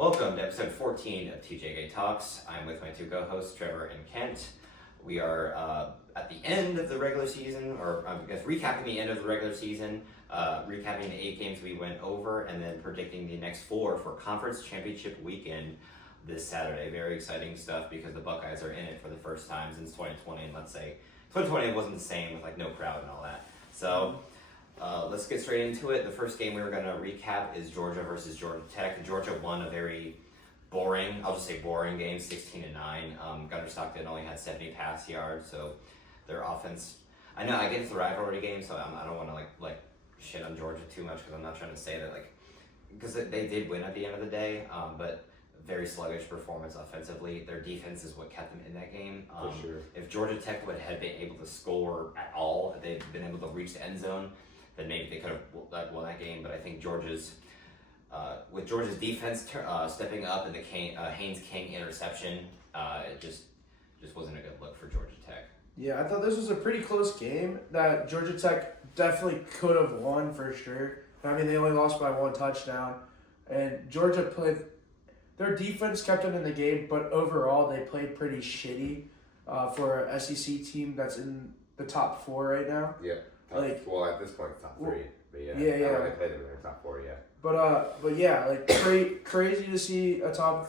Welcome to episode 14 of TJK Talks. I'm with my two co-hosts, Trevor and Kent. We are at the end of the regular season, or I guess recapping the end of the regular season, recapping the 8 games we went over, and then predicting the next 4 for Conference Championship Weekend this Saturday. Very exciting stuff because the Buckeyes are in it for the first time since 2020, and let's say 2020 wasn't the same with like no crowd and all that. So let's get straight into it. The first game we were going to recap is Georgia versus Georgia Tech. Georgia won a very boring, I'll just say boring game, 16-9. Gunnar Stockton only had 70 pass yards, so their offense, I know I get it's a rivalry game, so I don't want to like shit on Georgia too much because I'm not trying to say that because they did win at the end of the day, but very sluggish performance offensively. Their defense is what kept them in that game. For sure. If Georgia Tech had been able to score at all, if they'd been able to reach the end zone, then maybe they could have won that game. But I think with Georgia's defense stepping up and the Haynes King interception, it just wasn't a good look for Georgia Tech. Yeah, I thought this was a pretty close game that Georgia Tech definitely could have won for sure. I mean, they only lost by 1 touchdown, and Georgia played. Their defense kept them in the game, but overall they played pretty shitty for an SEC team that's in the top 4 right now. Yeah. Well, at this point, top 3. But yeah. Yeah. I don't think they played them in their top 4 yet. But yeah, like crazy to see a top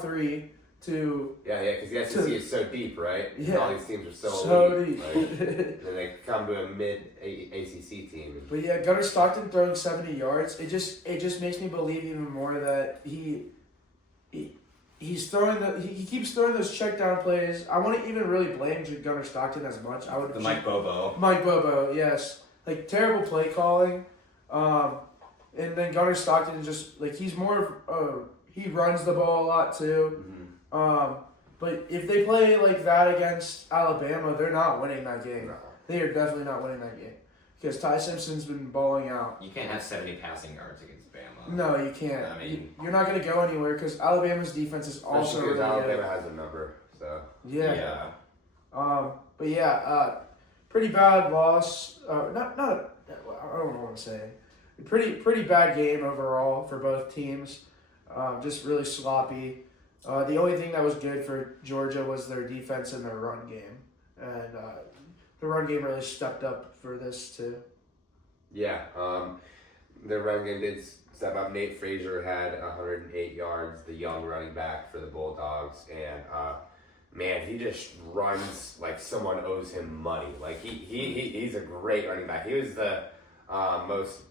3 to. Yeah, because the SEC is so deep, right? Yeah. And all these teams are so elite, deep. Right? And then they come to a mid ACC team. But yeah, Gunnar Stockton throwing 70 yards. It just makes me believe even more that he's throwing he keeps throwing those check down plays. I wouldn't even really blame Gunnar Stockton as much. I would Mike Bobo. Mike Bobo, yes. Like terrible play calling. And then Gunnar Stockton just he's more he runs the ball a lot too. Mm-hmm. But if they play like that against Alabama, they're not winning that game. No. They are definitely not winning that game. Because Ty Simpson's been balling out. You can't have 70 passing yards against Bama. No, you can't. I mean, you're not going to go anywhere because Alabama's defense is also Especially really because Alabama good. has a number, so. Yeah. But yeah, pretty bad loss. Not. I don't know what I'm saying. Pretty bad game overall for both teams. Just really sloppy. The only thing that was good for Georgia was their defense and their run game, and the run game really stepped up for this too. Yeah, their run game did step up. Nate Frazier had 108 yards, the young running back for the Bulldogs, and man, he just runs like someone owes him money. Like he's a great running back. He was the most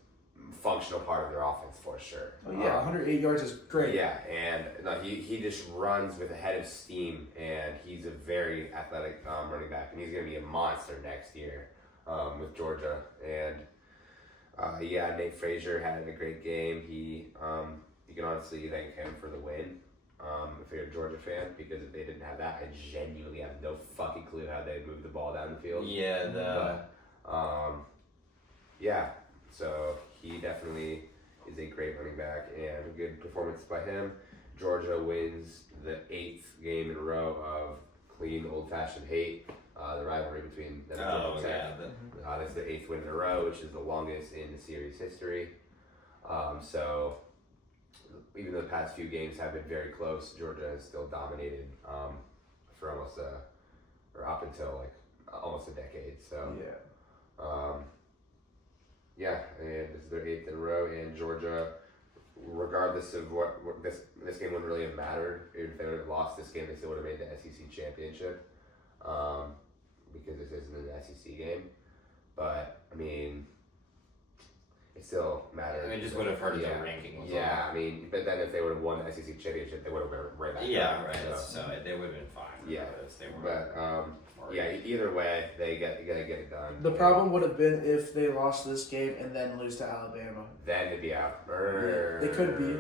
functional part of their offense for sure. Oh yeah, 108 yards is great. Yeah, and he just runs with a head of steam, and he's a very athletic running back, and he's going to be a monster next year with Georgia. And Nate Frazier had a great game. You can honestly thank him for the win if you're a Georgia fan, because if they didn't have that, I genuinely have no fucking clue how they'd move the ball down the field. Yeah, so he definitely is a great running back, and a good performance by him. Georgia wins the 8th game in a row of clean, old-fashioned hate. The rivalry between them and Georgia Tech. This is the 8th win in a row, which is the longest in the series history. So even though the past few games have been very close, Georgia has still dominated for almost or up until almost a decade. So and this is their 8th in a row, and Georgia, regardless of what this game wouldn't really have mattered. If they would have lost this game, they still would have made the SEC championship, because this isn't an SEC game. But I mean, it still mattered. I mean, it just would have hurt their ranking. Yeah, I mean, but then if they would have won the SEC championship, they would have been right back. Yeah, right. So they would have been fine. Yeah, they were. But either way, they gotta get it done. The problem would have been if they lost this game and then lose to Alabama. Then they'd be out. They could be.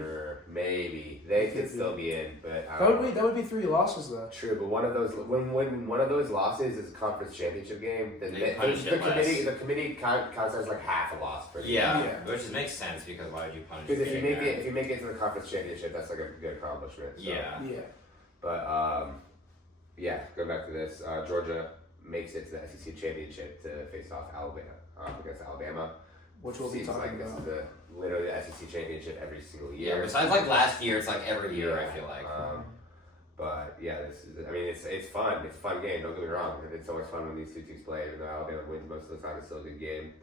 Maybe they could still be in, but that would be 3 losses though. True, but one of those when one of those losses is a conference championship game, then the committee counts as like half a loss for the game. Which makes sense because why would you punish? Because if you make it to the conference championship, that's like a good accomplishment. So. But going back to this, Georgia makes it to the SEC championship to face off Alabama against Alabama. which we'll be Seems talking like this about. is literally the SEC championship every single year. Yeah, besides like last year, it's like every year. I feel like. But yeah, this is. I mean, it's fun. It's a fun game. Don't get me wrong. It's always fun when these two teams play. Even though Alabama wins most of the time, it's still a good game.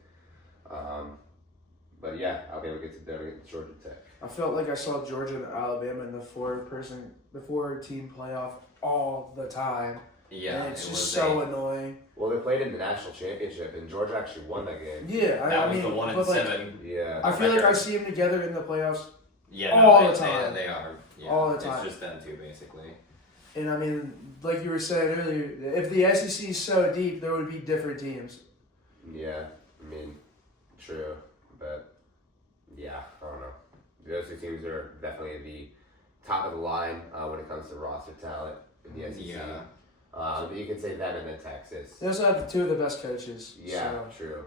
But yeah, Alabama gets it done against Georgia Tech. I felt like I saw Georgia and Alabama in the four-team playoff all the time. Yeah, and it's it just was so annoying. Well, they played in the national championship, and Georgia actually won that game. Yeah, That I was mean, the 1 and but, like, 7. Yeah. I feel like I record. see them together in the playoffs, Yeah, all no, the time. They are. Yeah, All the time. It's just them two, basically. and I mean, like you were saying earlier, if the SEC is so deep, there would be different teams. Yeah, I mean, true, but yeah, I don't know. Those two teams are definitely at the top of the line when it comes to roster talent in the SEC. Yeah. You can say that and then Texas. They also have two of the best coaches. Yeah, so. true.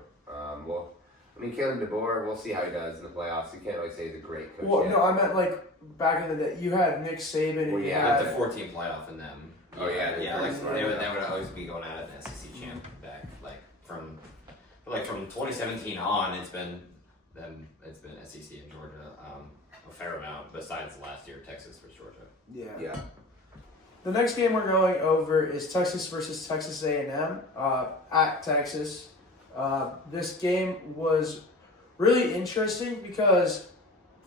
Well, I mean, Kalen DeBoer, we'll see how he does in the playoffs. You can't really say he's a great coach Well, yet. no, I meant like back in the day. You had Nick Saban. And Well, you yeah, At had, the 14 playoff in them. Oh, yeah, yeah. Like right. they would always be going at it an SEC champ back from 2017 on. It's been SEC and Georgia a fair amount. Besides last year, Texas versus Georgia. Yeah. The next game we're going over is Texas versus Texas A&M at Texas. This game was really interesting because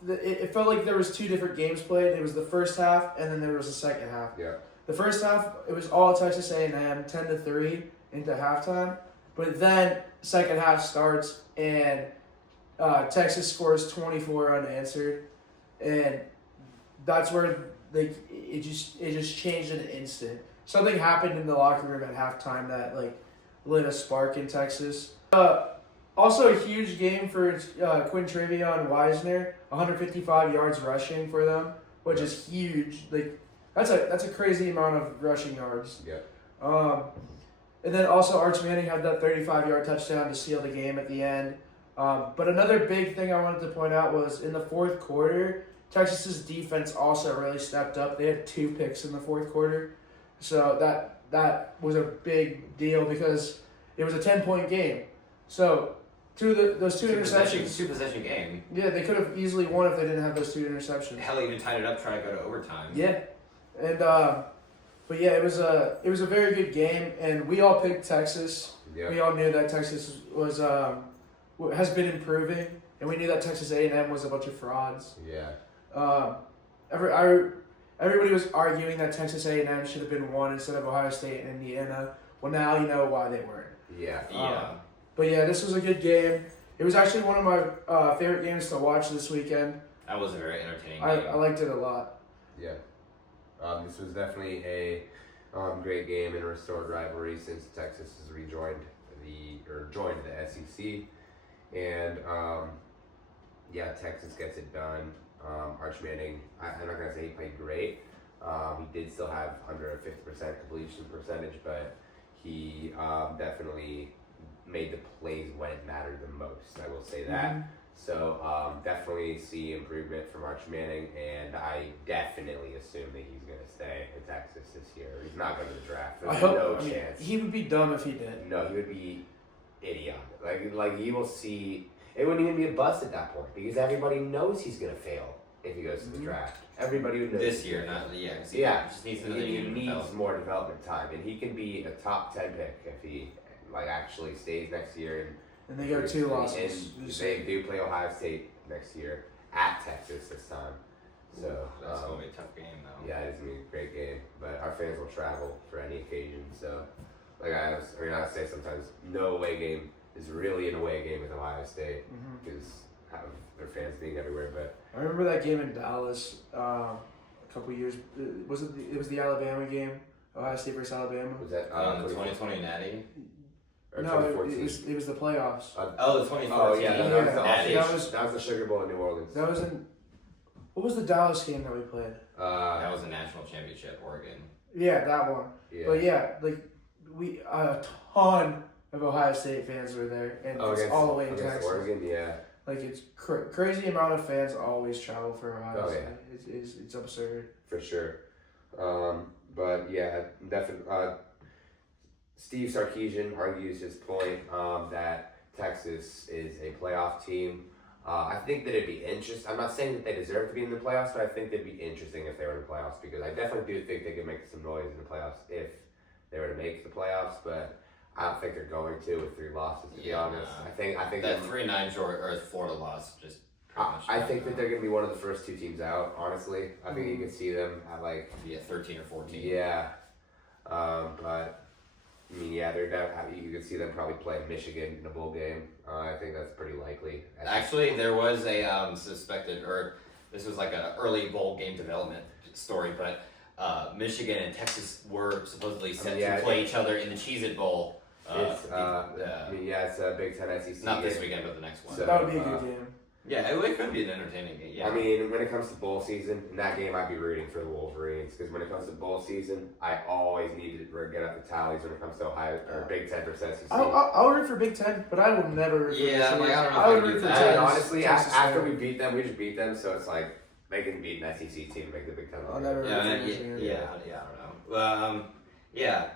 it felt like there was two different games played. It was the first half and then there was the second half. Yeah. The first half, it was all Texas A&M, 10-3 into halftime. But then second half starts and Texas scores 24 unanswered, and that's where it just changed in an instant. Something happened in the locker room at halftime that lit a spark in Texas. Also a huge game for Quinn Trevion Wisner, 155 yards rushing for them, which is huge. That's a crazy amount of rushing yards. Yeah. And then also Arch Manning had that 35-yard touchdown to seal the game at the end. But another big thing I wanted to point out was in the fourth quarter, Texas's defense also really stepped up. They had 2 picks in the fourth quarter. So that was a big deal because it was a 10-point game. So those two interceptions. 2-possession game. Yeah, they could have easily won if they didn't have those 2 interceptions. Hell, even tied it up trying to go to overtime. Yeah. And but yeah, it was a very good game, and we all picked Texas. Yeah. We all knew that Texas was has been improving, and we knew that Texas A&M was a bunch of frauds. Yeah. Everybody was arguing that Texas A&M should have been 1 instead of Ohio State and Indiana. Well, now you know why they weren't. Yeah. Yeah. But yeah, this was a good game. It was actually one of my favorite games to watch this weekend. That was a very entertaining game. I liked it a lot. Yeah. This was definitely a great game and a restored rivalry since Texas has joined the SEC, and yeah, Texas gets it done. Arch Manning, I'm not gonna say he played great. He did still have under a 50% completion percentage, but he definitely made the plays when it mattered the most. I will say that. Mm-hmm. So definitely see improvement from Arch Manning, and I definitely assume that he's going to stay in Texas this year. He's not going to the draft. There's no chance. He would be dumb if he did. No, he would be idiotic. Like you will see, it wouldn't even be a bust at that point because everybody knows he's going to fail if he goes to the draft. Everybody would know This year, not cause he Yeah, just needs another he year to needs develop. more development time, and he can be a top 10 pick if he actually stays next year And they go 2 losses. And they do play Ohio State next year at Texas this time. So That's gonna be a tough game though. yeah, it's gonna be a great game. But our fans will travel for any occasion. So I say sometimes no away game is really an away game with Ohio State because of their fans being everywhere. But I remember that game in Dallas a couple years. It was the Alabama game, Ohio State versus Alabama. was that The 2020 Natty. or No, 2014? it was the playoffs. Oh, the 2014. Oh yeah, that was the Natty. that was the Sugar Bowl in New Orleans. That was in. What was the Dallas game that we played? That was a national championship, Oregon. Yeah, that one. Yeah. But yeah, we a ton of Ohio State fans were there, and it's all the way in against Texas. Oregon, yeah. It's crazy amount of fans always travel for Ohio Oh, State. yeah. It's absurd. For sure. But yeah, definitely. Steve Sarkisian argues his point that Texas is a playoff team. I think that it'd be interesting. I'm not saying that they deserve to be in the playoffs, but I think they'd be interesting if they were in the playoffs because I definitely do think they could make some noise in the playoffs if they were to make the playoffs. But I don't think they're going to with 3 losses. To be honest, I think that 3-9 or Florida loss just. I think that they're going to be one of the first 2 teams out. Honestly, I think you can see them at like 13 or 14. Yeah, but. I mean, yeah, you could see them probably play Michigan in a bowl game. I think that's pretty likely. Actually, there was a suspected, or this was like an early bowl game development story, but Michigan and Texas were supposedly set to play each other in the Cheez-It Bowl. It's a Big Ten SEC. Not this weekend, but the next one. So, that would be a good game. Yeah, it could be an entertaining game. Yeah. I mean, when it comes to bowl season, in that game I'd be rooting for the Wolverines because when it comes to bowl season, I always need to get up the tallies when it comes to Ohio or Big Ten versus SEC. I'll root for Big Ten, but I will never. Yeah, like, I don't know. I would root for Texas. Honestly, after we beat them, we just beat them, so it's like they can beat an SEC team, make the Big Ten. I'll never. I don't know.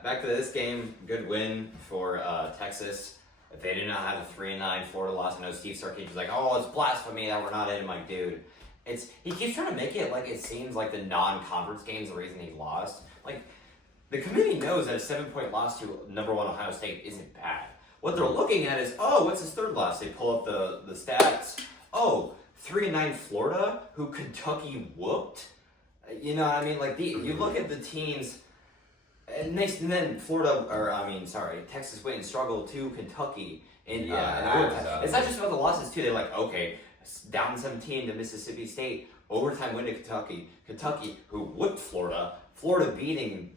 Back to this game. Good win for Texas. If they did not have a 3-9 Florida loss, I know Steve Sarkisian was like, "Oh, it's blasphemy that we're not in." I'm like, dude, he keeps trying to make it like it seems like the non-conference game's the reason he lost. Like, the committee knows that a 7-point loss to number 1 Ohio State isn't bad. What they're looking at is, what's his third loss? They pull up the stats. 3-9 Florida, who Kentucky whooped. You know what I mean? Like, you look at the teams. And then Texas went and struggled to Kentucky in overtime. It's not just about the losses too. They're like, okay, down 17 to Mississippi State, overtime win to Kentucky, who whipped Florida beating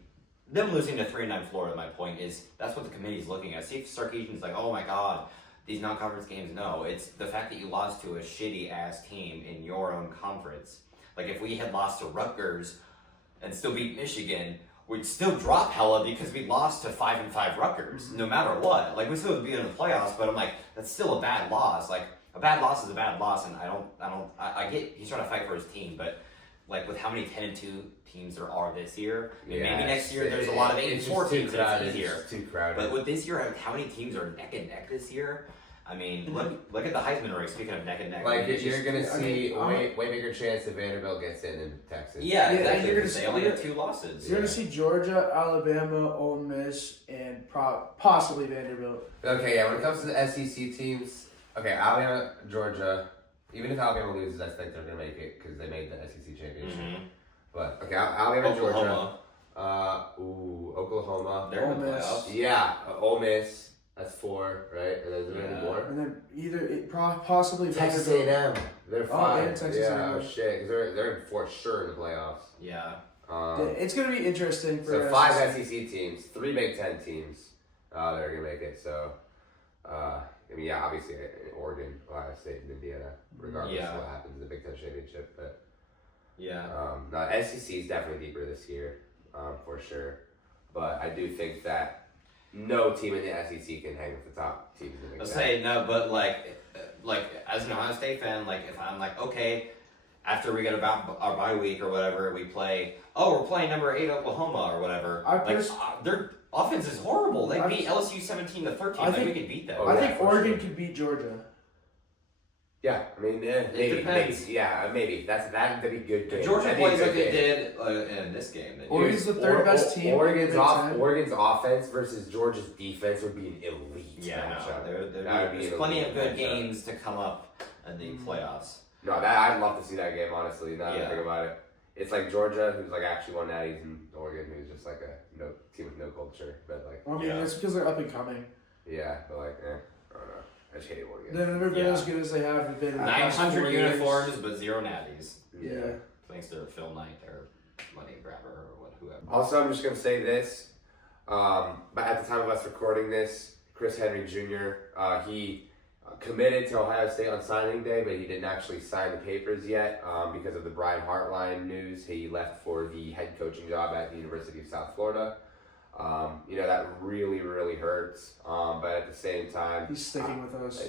them, losing to 3-9 Florida. My point is that's what the committee's looking at. Steve Sarkisian's like, oh my god, these non-conference games. No, it's the fact that you lost to a shitty ass team in your own conference. Like if we had lost to Rutgers and still beat Michigan, we'd still drop hella because we lost to 5-5 Rutgers, no matter what. Like, we still would be in the playoffs, but I'm like, that's still a bad loss. Like, a bad loss is a bad loss, and I get he's trying to fight for his team, but like with how many 10-2 teams there are this year, maybe next year there's a lot of 8-4 teams and it's easier. It's too crowded. But with this year, how many teams are neck and neck this year? I mean, look at the Heisman race. Speaking of neck and neck, like you're gonna see way bigger chance that Vanderbilt gets in Texas. Yeah, exactly. They only have 2 losses. You're gonna see Georgia, Alabama, Ole Miss, and possibly Vanderbilt. Okay, yeah. When it comes to the SEC teams, okay, Alabama, Georgia. Even if Alabama loses, I think they're gonna make it because they made the SEC championship. Mm-hmm. But okay, Alabama, Oklahoma. Georgia. Oklahoma. They're in the playoffs. Yeah, Ole Miss. That's 4, right? And then is there any more? And then possibly Texas Vanderbilt. A&M. They're 5. And Texas A&M. Oh shit, because they're for sure in the playoffs. Yeah. It's gonna be interesting for. So 5 SEC teams, 3 Big Ten teams that are gonna make it. So, obviously Oregon, Ohio State, and Indiana, regardless of what happens in the Big Ten championship. But SEC is definitely deeper this year, for sure. But I do think that no team in the SEC can hang with the top teams in the Big Ten. I'll say no, but like as an Ohio State fan, like if I'm like, okay, after we get about our bye week or whatever, we play. Oh, we're playing number 8 Oklahoma or whatever. Their offense is horrible. They beat LSU 17-13. We could beat them. I think Oregon could beat Georgia. Yeah, I mean, maybe. Depends. Maybe. That'd be good. If Georgia plays like they did in this game, Oregon's the third best team. Oregon's offense versus Georgia's defense would be an elite matchup. There's plenty of good games to come up in the playoffs. No, I'd love to see that game, honestly, now that I think about it. It's like Georgia, who's like actually won natties, and Oregon, who's just like a team with no culture. But like, it's because they're up and coming. Yeah, but like, I don't know. I just hate Oregon. They've never been as good as they have been. 900 uniforms, but 0 natties. Yeah. Thanks to Phil Knight or money grabber or whoever. Also, I'm just gonna say this. But at the time of us recording this, Chris Henry Jr. He committed to Ohio State on signing day, but he didn't actually sign the papers yet because of the Brian Hartline news. He left for the head coaching job at the University of South Florida. That really, really hurts. But at the same time, he's sticking with us.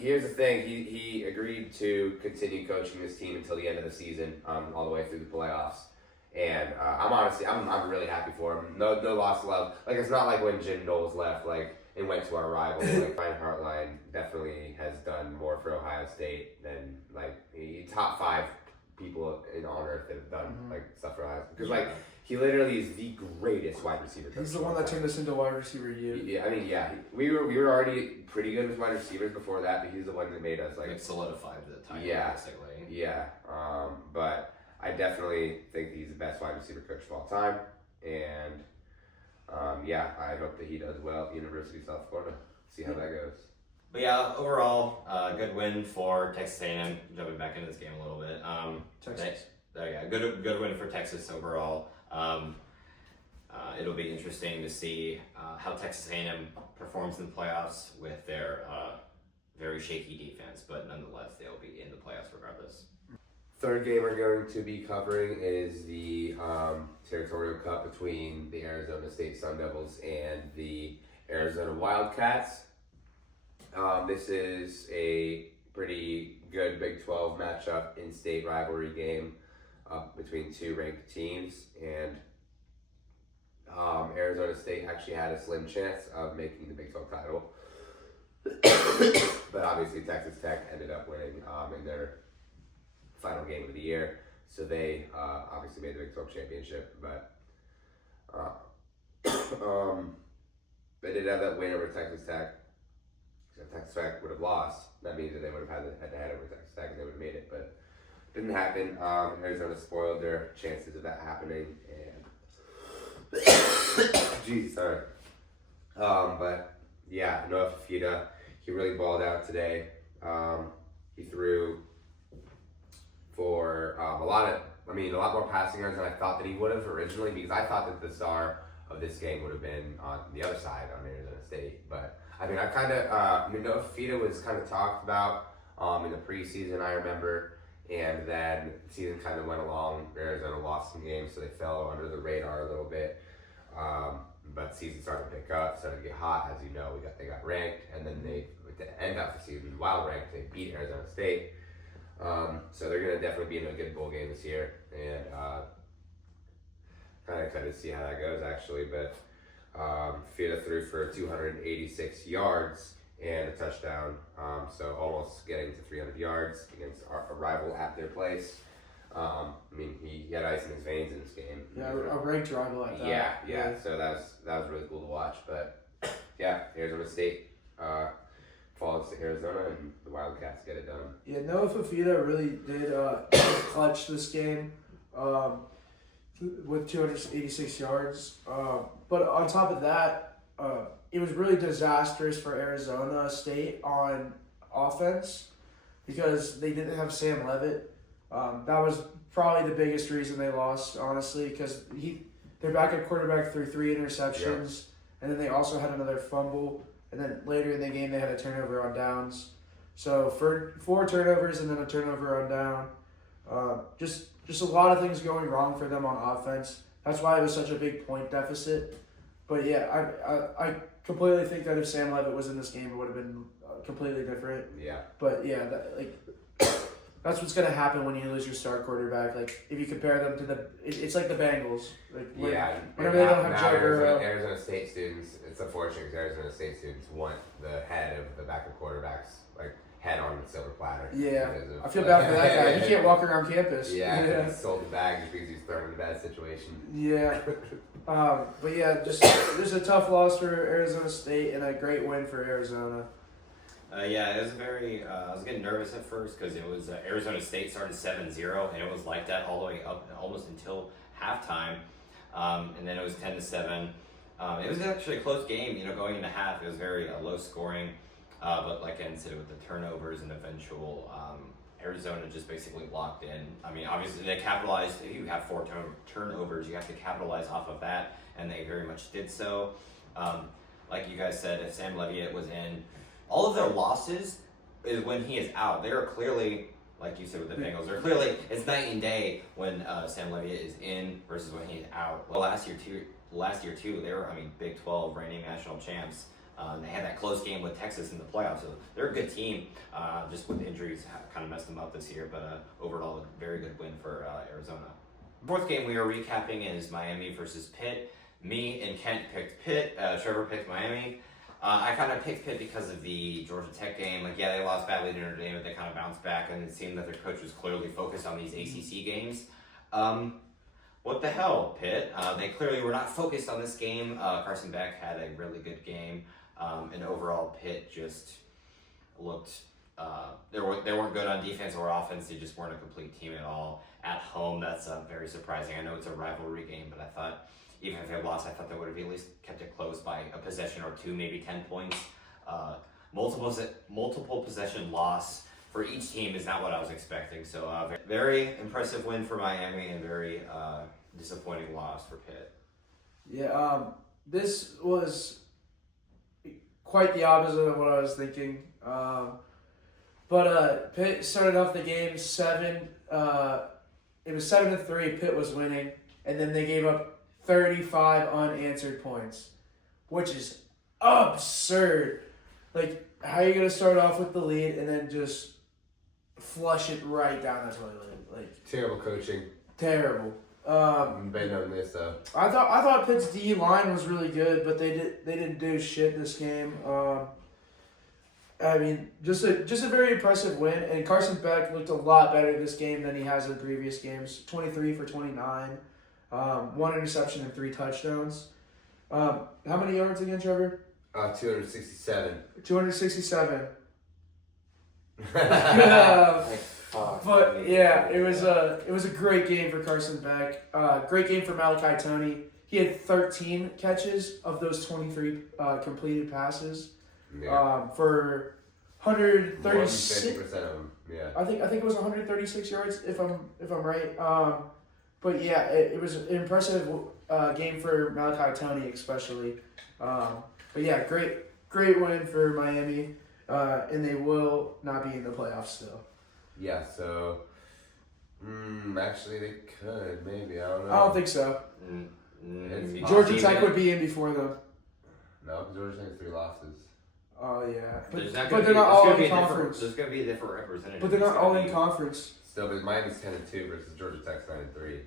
Here's the thing: he agreed to continue coaching this team until the end of the season, all the way through the playoffs. And I'm really happy for him. No lost love. Like, it's not like when Jim Knowles left. Like, and went to our rival. Like Ryan Hartline definitely has done more for Ohio State than like top 5 people on earth that have done like stuff for Ohio State. Because like he literally is the greatest wide receiver coach. He's the one that turned us into wide receiver U. Yeah, I mean, yeah, we were already pretty good with wide receivers before that, but he's the one that made us like Like solidified the title, Yeah. basically. yeah. But I definitely think he's the best wide receiver coach of all time, and yeah, I hope that he does well at the University of South Florida. See how that goes. But yeah, overall, good win for Texas A&M. Jumping back into this game a little bit. Texas. Yeah, good win for Texas overall. It'll be interesting to see how Texas A&M performs in the playoffs with their very shaky defense, but nonetheless, they'll be in the playoffs regardless. Third game we're going to be covering is the Territorial Cup between the Arizona State Sun Devils and the Arizona Wildcats. This is a pretty good Big 12 matchup, in-state rivalry game between 2 ranked teams, and Arizona State actually had a slim chance of making the Big 12 title, but obviously Texas Tech ended up winning in their final game of the year, so they obviously made the Big 12 championship, but they did have that win over Texas Tech. If Texas Tech would have lost, that means that they would have had the head-to-head over Texas Tech and they would have made it, but it didn't happen. Arizona spoiled their chances of that happening, and geez, sorry. But yeah, Noah Fifita, he really balled out today. He threw for a lot more passing yards than I thought that he would have originally, because I thought that the star of this game would have been on the other side on Arizona State. But I mean, Noah Fifita was kind of talked about in the preseason, I remember, and then the season kind of went along. Arizona lost some games, so they fell under the radar a little bit. But season started to pick up, started to get hot. As you know, they got ranked, and then they end up the season while ranked. They beat Arizona State. So they're gonna definitely be in a good bowl game this year, and kind of excited to see how that goes actually. But Fifita threw for 286 yards and a touchdown, so almost getting to 300 yards against a rival at their place. I mean, he had ice in his veins in this game. Yeah, a ranked rival like that. Yeah. So that was really cool to watch. But yeah, Arizona State falls to Arizona, and the Wildcats get it done. Yeah, Noah Fifita really did clutch this game with 286 yards. But on top of that, it was really disastrous for Arizona State on offense because they didn't have Sam Levitt. That was probably the biggest reason they lost, honestly, because their backup quarterback threw 3 interceptions, and then they also had another fumble, and then later in the game they had a turnover on downs. So for 4 turnovers and then a turnover on down, just a lot of things going wrong for them on offense. That's why it was such a big point deficit. But yeah, I completely think that if Sam Levitt was in this game, it would have been completely different. Yeah. But yeah, that's what's gonna happen when you lose your star quarterback. Like if you compare them to it's like the Bengals. Like whenever they don't have Joe Burrow. Arizona State students, it's unfortunate because Arizona State students want the head of the backup quarterback's head on the silver platter. Yeah, I feel bad for that guy. He can't walk around campus. Yeah. He sold the bag just because he's thrown in a bad situation. Yeah. But yeah, just a tough loss for Arizona State and a great win for Arizona. Yeah, it was I was getting nervous at first because it was Arizona State started 7-0, and it was like that all the way up almost until halftime, and then it was 10-7. It was actually a close game, going into half. It was very low scoring, but like Ken said, with the turnovers and eventual Arizona just basically locked in. I mean, obviously they capitalized. If you have 4 turnovers, you have to capitalize off of that, and they very much did so. Like you guys said, if Sam Levitt was in, all of their losses is when he is out. They are clearly, like you said with the Bengals, it's night and day when Sam Levitt is in versus when he's out. Well, last year too, they were Big 12 reigning national champs. They had that close game with Texas in the playoffs, so they're a good team. Just with injuries, kind of messed them up this year, but overall, a very good win for Arizona. Fourth game we are recapping is Miami versus Pitt. Me and Kent picked Pitt. Trevor picked Miami. I kind of picked Pitt because of the Georgia Tech game. Like, yeah, they lost badly to Notre Dame, but they kind of bounced back, and it seemed that their coach was clearly focused on these ACC games. What the hell, Pitt? They clearly were not focused on this game. Carson Beck had a really good game, and overall, Pitt just looked. They weren't good on defense or offense. They just weren't a complete team at all. At home, that's very surprising. I know it's a rivalry game, but I thought even if they lost, I thought they would have at least kept it close by a possession or two, maybe 10 points. Multiple possession loss for each team is not what I was expecting. So very impressive win for Miami and very disappointing loss for Pitt. Yeah, this was quite the opposite of what I was thinking. But Pitt started off the game 7. It was 7-3. Pitt was winning, and then they gave up 35 unanswered points, which is absurd. Like, how are you gonna start off with the lead and then just flush it right down the toilet? Like, Terrible coaching. terrible. Been on this though. I thought Pitt's D line was really good, but they didn't do shit this game. I mean, just a very impressive win, and Carson Beck looked a lot better this game than he has in previous games. 23 for 29, 1 interception and 3 touchdowns. How many yards again, Trevor? 267. 267. Fuck, But yeah, it was a great game for Carson Beck. Great game for Malachi Toney. He had 13 catches of those 23 completed passes. Yeah. For 136. 50% of them. Yeah. I think it was 136 yards if I'm right. But yeah, it was an impressive game for Malachi Toney especially. But yeah, great win for Miami, and they will not be in the playoffs still. Yeah. So, actually, they could maybe. I don't know. I don't think so. Georgia Tech would be in before them. No, because Georgia Tech has 3 losses. Oh yeah, But they're not all in conference. There's going to be a different representative. But they're not all in conference. Still, but Miami's 10-2 versus Georgia Tech's 9-3.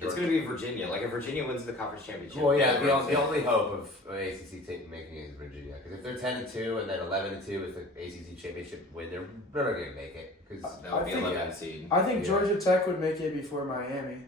It's going to be Virginia. Like, if Virginia wins the conference championship. Well, yeah, the only hope of an ACC team making it is Virginia. Because if they're 10-2 and then 11-2 with the ACC championship win, they're not going to make it. Because That would be I think- 11 seed. I think Yeah. Georgia Tech would make it before Miami.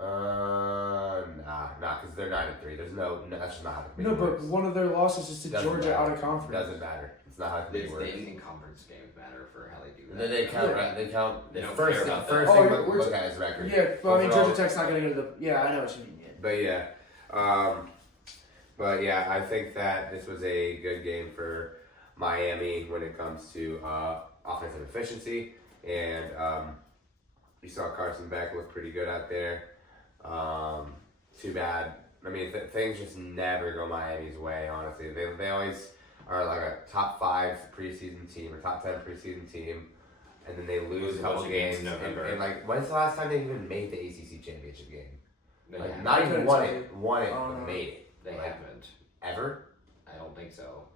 Nah, because they're 9-3. There's no, that's just not how it No, works. but one of their losses is to Doesn't Georgia matter. out of conference. Doesn't matter. It's not how it The works. in-conference games matter for how they do And that. then they count. Yeah. They count. They The don't first care thing, about first that. thing Oh, look, we're- look at is record. Yeah, but I mean Overall- Georgia Tech's not going to go to the. Yeah, I know what you mean. Yeah. But yeah, I think that this was a good game for Miami when it comes to offensive efficiency, and you saw Carson Beck look pretty good out there. Too bad. I mean, things just never go Miami's way. Honestly, they always are like a top 5 preseason team or top 10 preseason team, and then they lose a couple games. in November. And like, when's the last time they even made the ACC championship game? They Like, haven't. not even couldn't won tell it, won it, Oh, but no. made it. They Like, haven't. ever? I don't think so.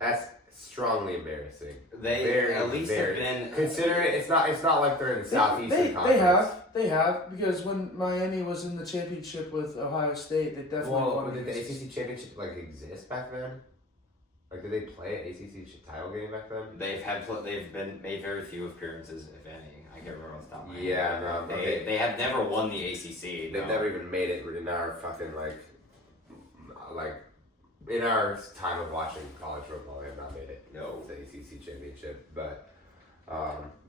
That's strongly embarrassing. They Very, at least very. have been. Consider it. It's not like they're in the Southeastern Conference. They have because when Miami was in the championship with Ohio State, they definitely Well, won. did the against- ACC championship like exist back then? Like, did they play an ACC title game back then? They've been made very few appearances, if any. I can't remember off the top of my head. Yeah, no, but They have never won the ACC. They've no. never even made it in our fucking like in our time of watching college football. They have not made it. No. The ACC championship, but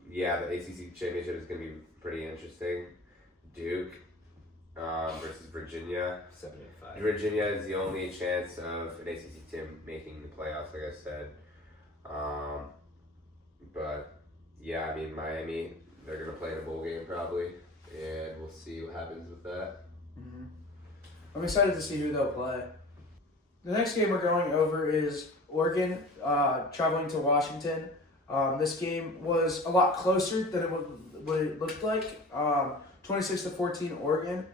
yeah, the ACC championship is going to be pretty interesting. Duke versus Virginia. 7-5. Virginia is the only chance of an ACC team making the playoffs, like I said. But yeah, I mean Miami, they're going to play in a bowl game probably, and we'll see what happens with that. Mhm. I'm excited to see who they'll play. The next game we're going over is Oregon traveling to Washington. This game was a lot closer than what it looked like. 26-14 Oregon.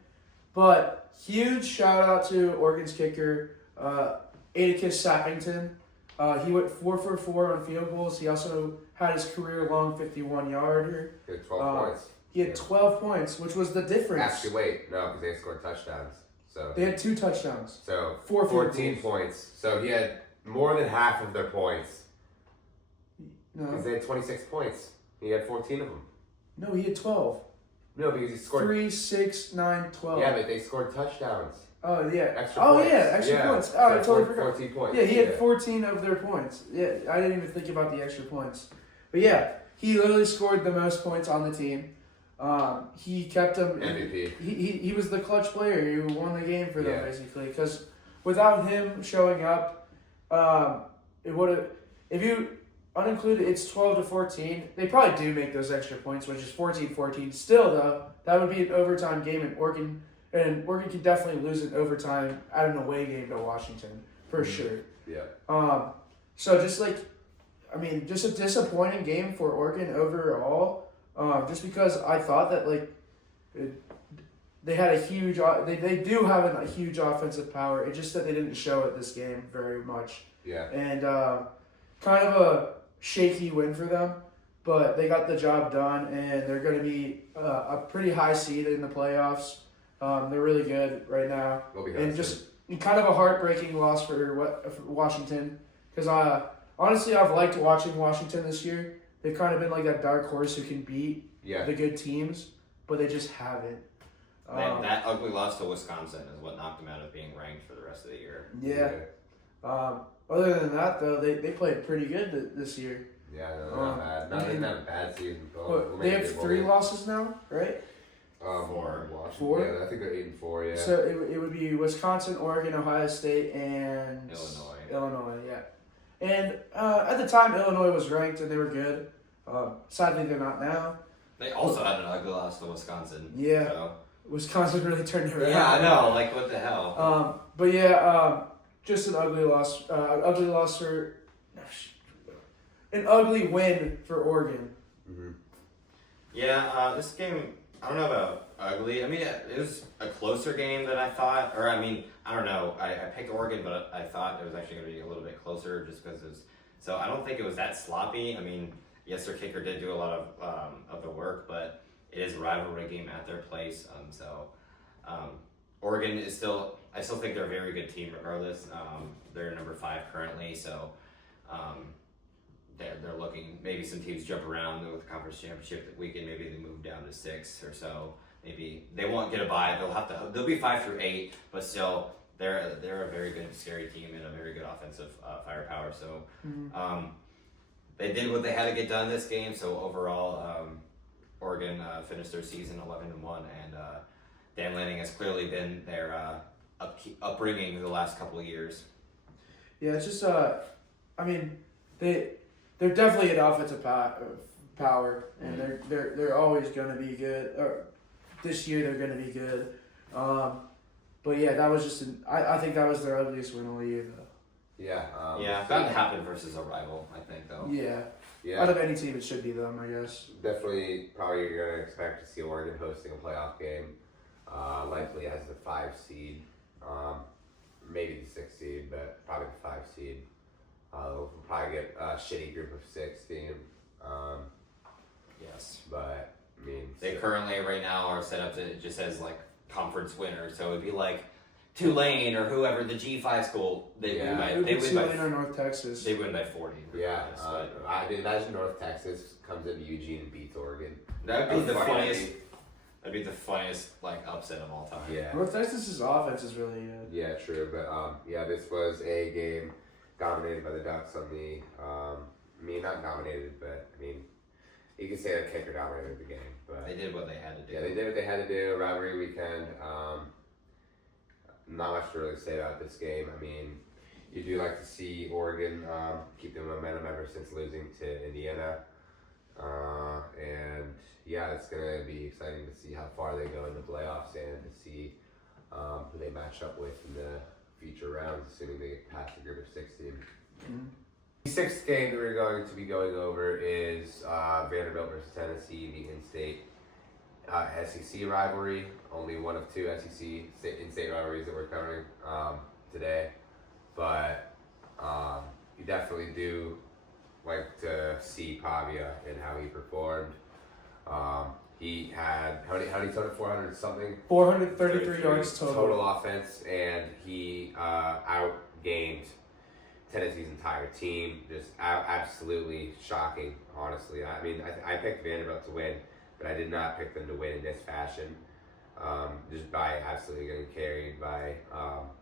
But huge shout out to Oregon's kicker, Atticus Sappington. He went 4 for 4 on field goals. He also had his career long 51-yarder. He had 12 points. He had 12 points, which was the difference. Actually, wait, no, because they scored touchdowns. So They had 2 touchdowns. so 4 field 14 goals. points. So he had more than half of their points. No, Because they had 26 points. He had 14 of them. no, he had 12. No, because he scored. 3, 6, 9, 12. Yeah, but they scored touchdowns. Oh yeah. Extra Oh points. yeah, extra points. Oh, I totally forgot. 14 points. Yeah, he had 14 of their points. Yeah, I didn't even think about the extra points. But yeah, he literally scored the most points on the team. He kept them. MVP. He was the clutch player who won the game for them Yeah. basically. Because without him showing up, it would have. If you unincluded, it's 12-14. They probably do make those extra points, which is 14-14. Still though, that would be an overtime game, and Oregon could definitely lose an overtime at an away game to Washington for sure. Yeah. So just just a disappointing game for Oregon overall. Just because I thought that they had a huge, they do have a huge offensive power. It's just that they didn't show it this game very much, Yeah. and kind of a shaky win for them. But they got the job done, and they're going to be a pretty high seed in the playoffs. They're really good right now. We'll be And nice. just kind of a heartbreaking loss for Washington, because honestly I've liked watching Washington this year. They've kind of been like that dark horse who can beat Yeah. the good teams, but they just haven't. That ugly loss to Wisconsin is what knocked them out of being ranked for the rest of the year. Yeah. Other than that, though, they played pretty good this year. Yeah, no, they're not bad. Not even have a bad season. But What, they have 3 losses now, right? 4. Washington. 4? Yeah, I think they're 8-4. Yeah. So it would be Wisconsin, Oregon, Ohio State, and Illinois. Yeah. And at the time, Illinois was ranked and they were good. Sadly, they're not now. They also had an ugly loss to Wisconsin. Yeah. So. Wisconsin really turned it around. Yeah, I know. Like, what the hell? But yeah, just an ugly loss. An ugly win for Oregon. Mm-hmm. Yeah, this game, I don't know about ugly. I mean, it was a closer game than I thought. Or, I mean, I don't know. I picked Oregon, but I thought it was actually going to be a little bit closer just because it was. So I don't think it was that sloppy. I mean, yes, their kicker did do a lot of the work, but it is a rivalry game at their place. Oregon is still. I still think they're a very good team regardless. They're number 5 currently, so they're looking. Maybe some teams jump around with the conference championship weekend. Maybe they move down to 6 or so. Maybe they won't get a bye. They'll be 5 through 8, but still they're a very good, scary team and a very good offensive firepower. So they did what they had to get done this game. So overall, Oregon finished their season 11-1, and Dan Lanning has clearly been their upbringing the last couple of years. Yeah, it's just I mean, they're definitely an offensive power, and they're always going to be good. Or this year they're going to be good. But yeah, that was just I think that was their ugliest win all year though. Yeah. That happened versus a rival, I think, though. Yeah. Yeah. Out of any team, it should be them, I guess. Definitely, probably you're going to expect to see Oregon hosting a playoff game. Likely as the 5 seed. Maybe the 6 seed, but probably the 5 seed. We'll probably get a shitty group of 6 team. Yes. But, I mean... They currently, right now, are set up to, it just says, like, conference winner. So it'd be like Tulane or whoever, the G5 school. They win by Tulane or North Texas. They win by 40. Yeah. But I did imagine North Texas comes into Eugene and beats Oregon. that'd be the Fucking funniest. amazing. That'd be the funniest like upset of all time. Yeah. North Texas's offense is really good. Yeah, true. But yeah, this was a game dominated by the Ducks on the. I mean, not dominated, but I mean, you can say the kicker dominated the game. But They did what they had to do. yeah, they did what they had to do. Rivalry weekend. Not much to really say about this game. I mean, you do like to see Oregon keep the momentum ever since losing to Indiana. And yeah, it's going to be exciting to see how far they go in the playoffs and to see who they match up with in the future rounds, assuming they get past the group of 16. Mm-hmm. The 6th game that we're going to be going over is Vanderbilt versus Tennessee, the in-state SEC rivalry. Only one of 2 SEC in-state rivalries that we're covering today. But you definitely do like to see Pavia and how he performed. He had how many total 400 something 433 yards total. offense, and he outgained Tennessee's entire team. Just absolutely shocking, honestly. I mean, I picked Vanderbilt to win, but I did not pick them to win in this fashion. Just by absolutely getting carried by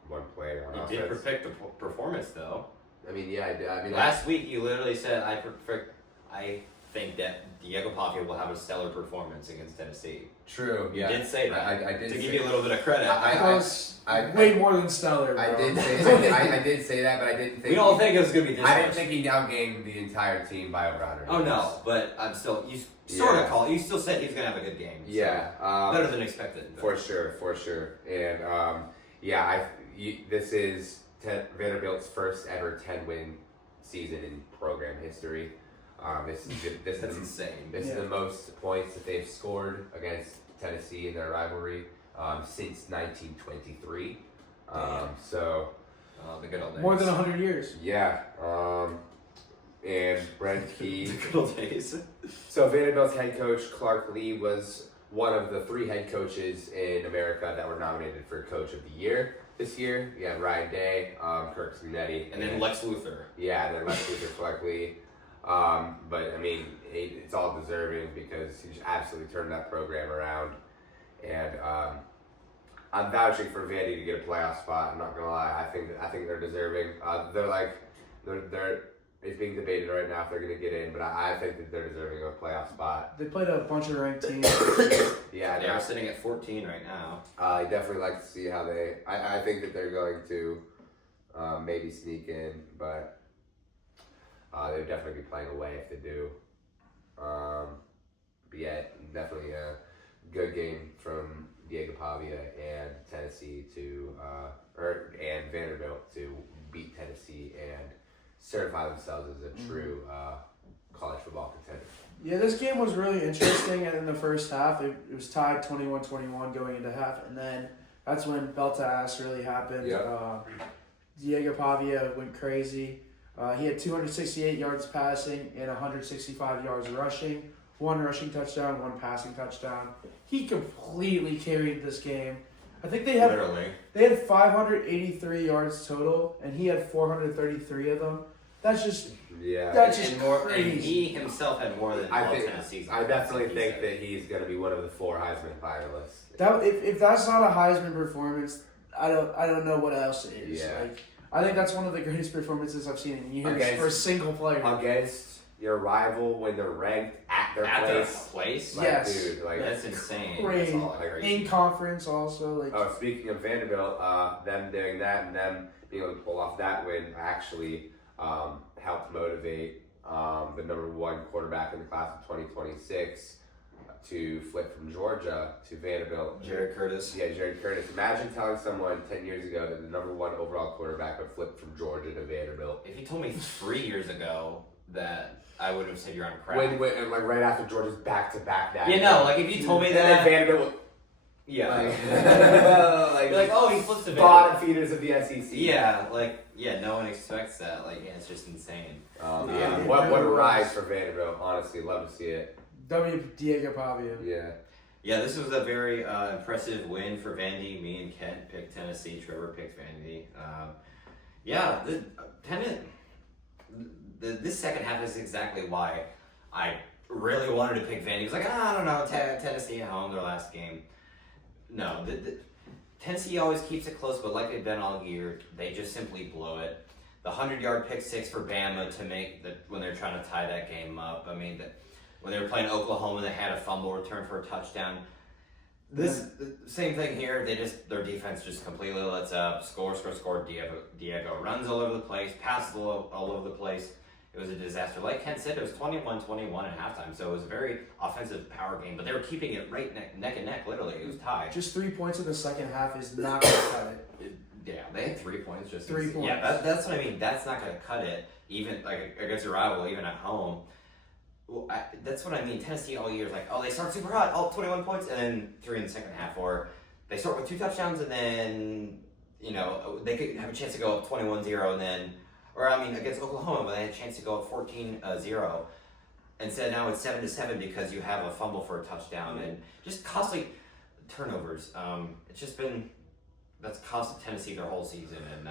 one player on offense. You did perfect the performance, though. I mean, yeah, I did. I mean, Last week you literally said I think that Diego Pavia will have a stellar performance against Tennessee. true. You Yeah, did say that. I did To say give you a little bit of credit. That was way more than stellar, bro. I did say that. I did say that, but I didn't think. we don't think it was gonna be this I didn't much. think he outgained the entire team by over 100. Oh no, but I'm still you sort Yeah. of call. You still said he's gonna have a good game. So Yeah, better than expected. but- for sure, and this is Vanderbilt's first ever 10-win season in program history. This That's is insane. This is the most points that they've scored against Tennessee in their rivalry since 1923. So The good old days. More than 100 years. yeah, and Brent Key. The good old days. So Vanderbilt's head coach Clark Lee was one of the 3 head coaches in America that were nominated for Coach of the Year this year. You had Ryan Day, Kirk Cincinnati, And then Lex Luthor. yeah, and then Lex Luthor, Clark Lee. But I mean, it's all deserving because he just absolutely turned that program around. And I'm vouching for Vandy to get a playoff spot. I'm not gonna lie. I think they're deserving. They're it's being debated right now if they're gonna get in, but I think that they're deserving of a playoff spot. They played a bunch of ranked teams. Yeah, They are sitting at 14 right now. I definitely like to see how they. I think that they're going to maybe sneak in, but they'd definitely be playing away if they do. But yeah, definitely a good game from Diego Pavia and Tennessee and Vanderbilt to beat Tennessee and certify themselves as a true college football contender. Yeah, this game was really interesting, and in the first half, it was tied 21-21 going into half, and then that's when Belta Ass really happened. Yeah. Diego Pavia went crazy. He had 268 yards passing and 165 yards rushing. 1 rushing touchdown, 1 passing touchdown. He completely carried this game. I think they had 583 yards total, and he had 433 of them. That's just And crazy. he himself had more than all Tennessee's. I definitely think that he's going to be one of the 4 Heisman finalists. That if that's not a Heisman performance, I don't know what else it is. Yeah. Like, I think that's one of the greatest performances I've seen in years for a single player. Against your rival when they're ranked at their place. Like, Yes. Dude, like that's insane. Crazy. That's all crazy. In conference also, like Oh, speaking of Vanderbilt, them doing that and them being able to pull off that win actually helped motivate the #1 quarterback in the class of 2026 to flip from Georgia to Vanderbilt. Jared Curtis. Yeah, Jared Curtis. Imagine telling someone 10 years ago that the #1 overall quarterback would flip from Georgia to Vanderbilt. If you told me 3 years ago that, I would have said you're on crack. When and like right after Georgia's back-to-back that. You know, like if you told me and then that, Vanderbilt. yeah, Like, you're like, oh, he flips to bottom Vanderbilt. feeders of the SEC. Yeah, no one expects that. Like, yeah, it's just insane. Yeah, what a really rise was. for Vanderbilt. Honestly, love to see it. Diego Pavia. Yeah. Yeah, this was a very impressive win for Vandy. Me and Kent picked Tennessee. Trevor picked Vandy. This second half is exactly why I really wanted to pick Vandy. He was like, I don't know, Tennessee at home, their last game. No, Tennessee always keeps it close, but like they've done all year, they just simply blow it. The 100-yard pick six for Bama to make when they're trying to tie that game up. I mean, when they were playing Oklahoma, they had a fumble return for a touchdown. The same thing here. Their defense just completely lets up. Score. Diego runs all over the place, passes all over the place. It was a disaster. Like Kent said, it was 21-21 at halftime, so it was a very offensive power game. But they were keeping it right neck and neck. Literally, it was tied. Just 3 points in the second half is not going to cut it. Yeah, they had 3 points. Just 3 points. Yeah, that's what I mean. That's not going to cut it. Even like against your rival, even at home. Well, that's what I mean. Tennessee all year is like, oh, they start super hot, all 21 points, and then 3 in the second half, or they start with 2 touchdowns, and then they could have a chance to go up 21-0, and then, or I mean, against Oklahoma, but they had a chance to go up 14-0. Instead, now it's 7-7 because you have a fumble for a touchdown and just costly turnovers. It's just been that's cost Tennessee their whole season, and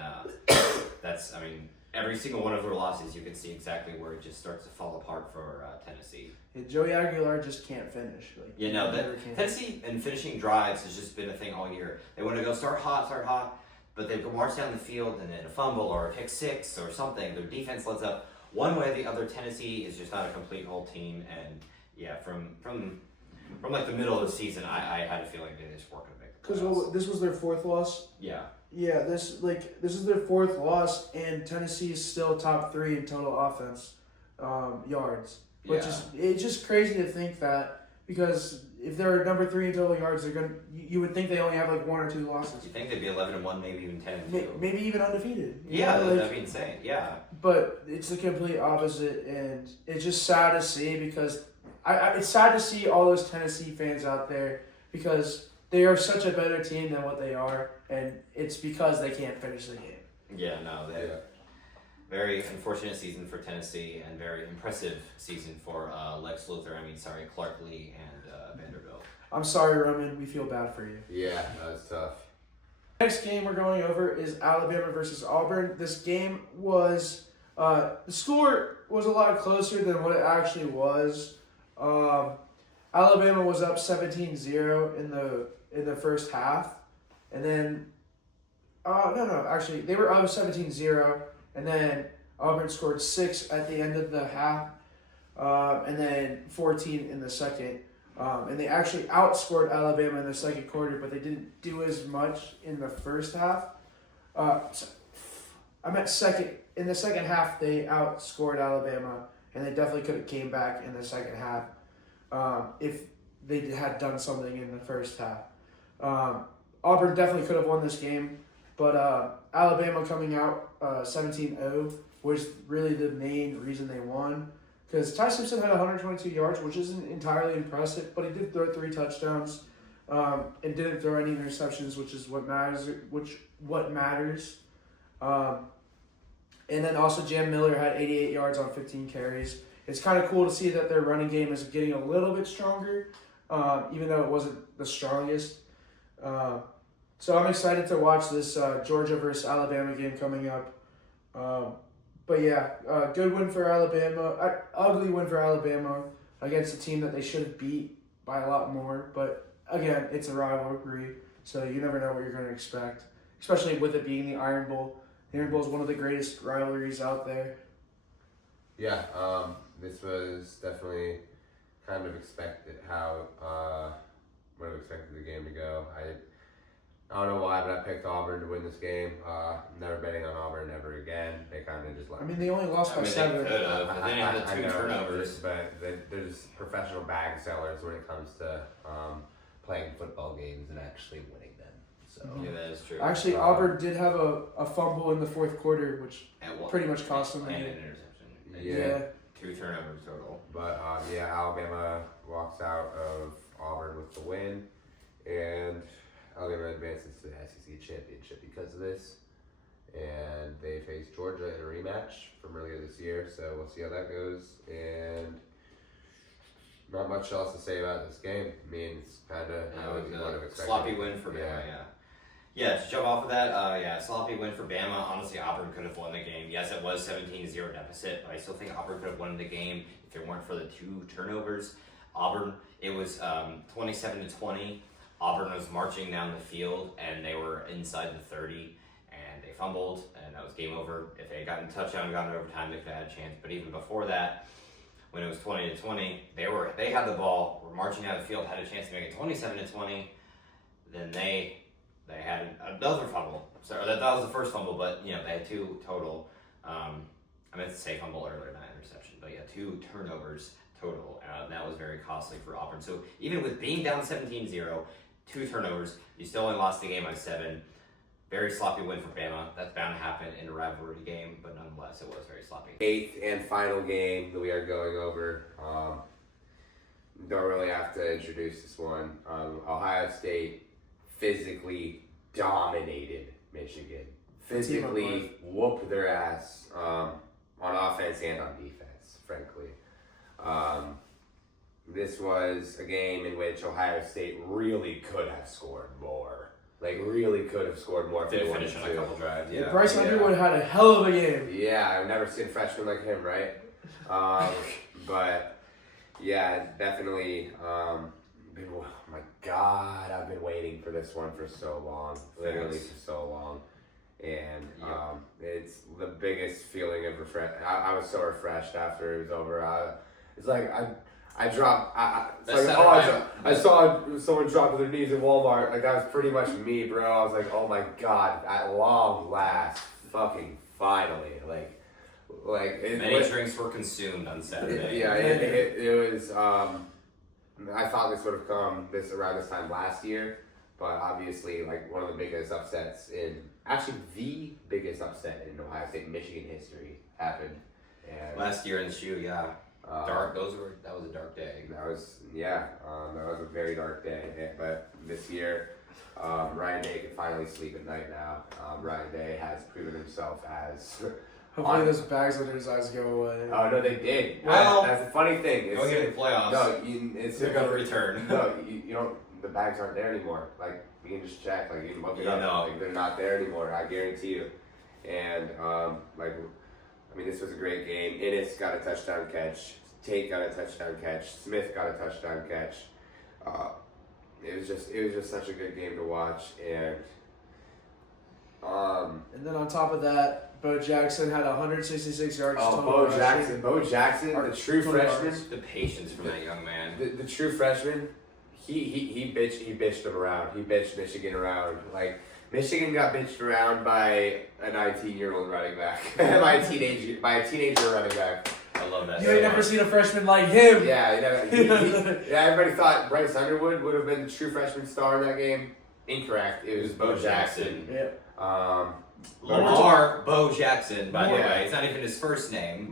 that's, I mean, every single one of their losses, you can see exactly where it just starts to fall apart for Tennessee. Yeah, Joey Aguilar just can't finish. Like, You know, he never can. Tennessee and finishing drives has just been a thing all year. They want to go start hot, but they go march down the field and then a fumble or a pick six or something. Their defense lets up one way or the other. Tennessee is just not a complete whole team, and yeah, from like the middle of the season, I had a feeling they just weren't going to make the Because playoffs. this was their fourth loss. Yeah. Yeah, this is their fourth loss, and Tennessee is still top 3 in total offense yards, which Yeah. is it's just crazy to think that, because if they're number 3 in total yards, they're gonna you would think they only have like 1 or 2 losses, You think they'd be 11-1, maybe even 10-2? maybe even undefeated. You Yeah, know, like, that'd be insane. Yeah. but it's the complete opposite, and it's just sad to see, because it's sad to see all those Tennessee fans out there, because they are such a better team than what they are, and it's because they can't finish the game. Yeah, no, they Yeah. very unfortunate season for Tennessee and very impressive season for Lex Luthor. Clark Lee and Vanderbilt. I'm sorry, Roman. We feel bad for you. Yeah, that's tough. Next game we're going over is Alabama versus Auburn. This game was the score was a lot closer than what it actually was. Alabama was up 17-0 in the first half, and then actually they were up 17-0, and then Auburn scored 6 at the end of the half, and then 14 in the second. And they actually outscored Alabama in the second quarter, but they didn't do as much in the first half. In the second half, they outscored Alabama, and they definitely could have came back in the second half if they had done something in the first half. Auburn definitely could have won this game, but Alabama coming out 17-0 was really the main reason they won. Because Ty Simpson had 122 yards, which isn't entirely impressive, but he did throw 3 touchdowns and didn't throw any interceptions, which is what matters. And then also Jam Miller had 88 yards on 15 carries. It's kind of cool to see that their running game is getting a little bit stronger, even though it wasn't the strongest. So I'm excited to watch this Georgia versus Alabama game coming up. But yeah, good win for Alabama. Ugly win for Alabama against a team that they should have beat by a lot more. But again, it's a rivalry, so you never know what you're going to expect, especially with it being the Iron Bowl. The Iron Bowl is one of the greatest rivalries out there. Yeah, this was definitely kind of expected how would have expected the game to go. I don't know why, but I picked Auburn to win this game. Never betting on Auburn ever again. They kind of just let. I mean, they only lost by 7. They could have, but then had the 2 know, turnovers. But there's professional bag sellers when it comes to playing football games and actually winning them. So Yeah, that is true. Actually, Auburn did have a fumble in the fourth quarter, which And one- pretty much cost them the and an game. interception. Yeah. 2 turnovers total. But Alabama walks out of Auburn with the win, and Alabama advances to the SEC championship because of this. And they face Georgia in a rematch from earlier this year, so we'll see how that goes. And not much else to say about this game. I mean, it's kind of That how was you would have a expected. sloppy win for Bama, yeah. To jump off of that, sloppy win for Bama. Honestly, Auburn could have won the game. Yes, it was 17-0 deficit, but I still think Auburn could have won the game if it weren't for the 2 turnovers. Auburn, it was 27-20. Auburn was marching down the field, and they were inside the 30, and they fumbled, and that was game over. If they had gotten a touchdown and gotten overtime, they could have had a chance. But even before that, when it was 20-20, they had the ball, were marching down the field, had a chance to make it 27-20. Then they had another fumble. So that was the first fumble, but they had 2 total. I meant to say fumble earlier, not interception, but 2 turnovers total. That was very costly for Auburn. So even with being down 17-0, 2 turnovers, you still only lost the game by 7. Very sloppy win for Bama. That's bound to happen in a rivalry game, but nonetheless, it was very sloppy. 8th and final game that we are going over. Don't really have to introduce this one. Ohio State physically dominated Michigan. Physically whooped their ass on offense and on defense, frankly. This was a game in which Ohio State really could have scored more. Like really could have scored more if they Did wanted finish on a to. couple drives. Yeah, Yeah. Bryce Underwood had a hell of a game. Yeah, I've never seen a freshman like him, right? But yeah, definitely. Oh my God, I've been waiting for this one for so long, literally Yes. for so long, and Yep. it's the biggest feeling of refresh. I was so refreshed after it was over. It's like I dropped. That's Like, Saturday. I saw someone drop to their knees at Walmart. Like that was pretty much me, bro. I was like, oh my God, at long last, fucking finally, like Many drinks were consumed on Saturday. yeah, it was. I thought this would have come around this time last year, but obviously, like one of the biggest upsets actually the biggest upset in Ohio State Michigan history happened. And Last year in the shoe, yeah. That was a dark day. That was a very dark day. But this year, Ryan Day can finally sleep at night now. Ryan Day has proven himself as. Hopefully those bags under his eyes go away. Oh no, they did. Well, that's the funny thing. Going into the playoffs, It's they're gonna return. No, you don't. The bags aren't there anymore. Like you can just check. Like you can look it Yeah, up. no. Like, they're not there anymore. I guarantee you. And this was a great game. Ennis got a touchdown catch. Tate got a touchdown catch. Smith got a touchdown catch. It was just such a good game to watch. And then on top of that, Bo Jackson had 166 yards total. Bo rushing. Jackson, the true Total freshman. yards. The patience from that young man. The true freshman, he bitched them around. He bitched Michigan around. Like Michigan got bitched around by a 19-year-old running back, by a teenager running back. I love that. You ain't never seen a freshman like him. Yeah, everybody thought Bryce Underwood would have been the true freshman star in that game. Incorrect. It was Bo Jackson. Yeah. Lamar Bo Jackson, by the Yeah. way. It's not even his first name.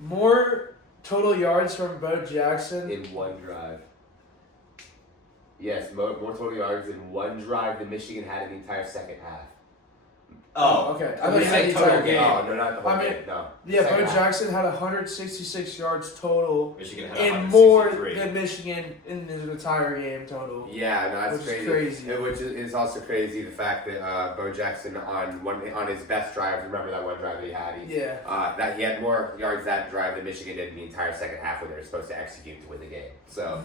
More total yards from Bo Jackson. In one drive. Yes, more total yards in one drive than Michigan had in the entire second half. Oh, Okay. I thought you said the total entire game. No, no, not the whole I mean, game. No. Yeah, Bo Second half. Jackson had 166 yards total Michigan had and more 163. than Michigan in his entire game total. Yeah, no, that's Which is crazy. crazy. Which is also crazy the fact that Bo Jackson on his best drive. Remember that one drive that he had? That he had more yards that drive than Michigan did in the entire second half when they were supposed to execute to win the game. So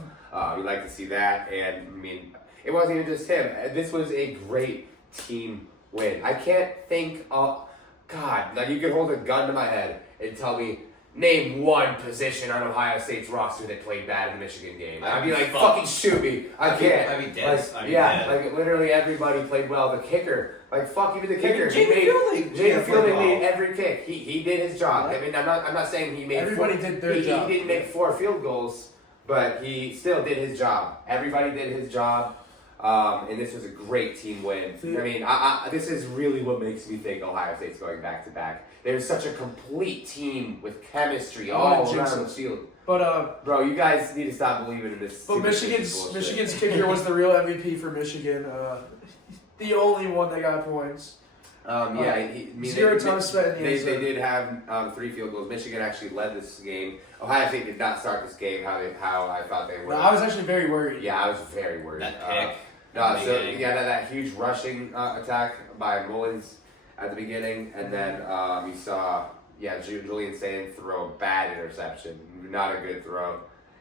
we like to see that, and I mean, it wasn't even just him. This was a great team win. I can't think of God. Like you could hold a gun to my head and tell me. Name one position on Ohio State's roster that played bad in the Michigan game. I'd be like, fucking shoot me. I can't. I'd be dead. Like, I'd be yeah, dead. like literally everybody played well. The kicker, like fuck even the kicker. Jamie Fielding. Jamie Fielding well. made every kick. He did his job. I mean, I'm not saying he made. Everybody did their job. He didn't make 4 field goals, but he still did his job. Everybody did his job. And this was a great team win. I mean, this is really what makes me think Ohio State's going back to back. They're such a complete team with chemistry all around the field. But Bro, you guys need to stop believing in this. But stupid bullshit. Michigan's kicker was the real MVP for Michigan. The only one that got points. Zero time spent in the They end zone. did have 3 field goals. Michigan actually led this game. Ohio State did not start this game how I thought they would. No, I was actually very worried. Yeah, I was very worried. That pick. That huge rushing attack by Mullins at the beginning, and then you saw Julian Sand throw a bad interception, not a good throw,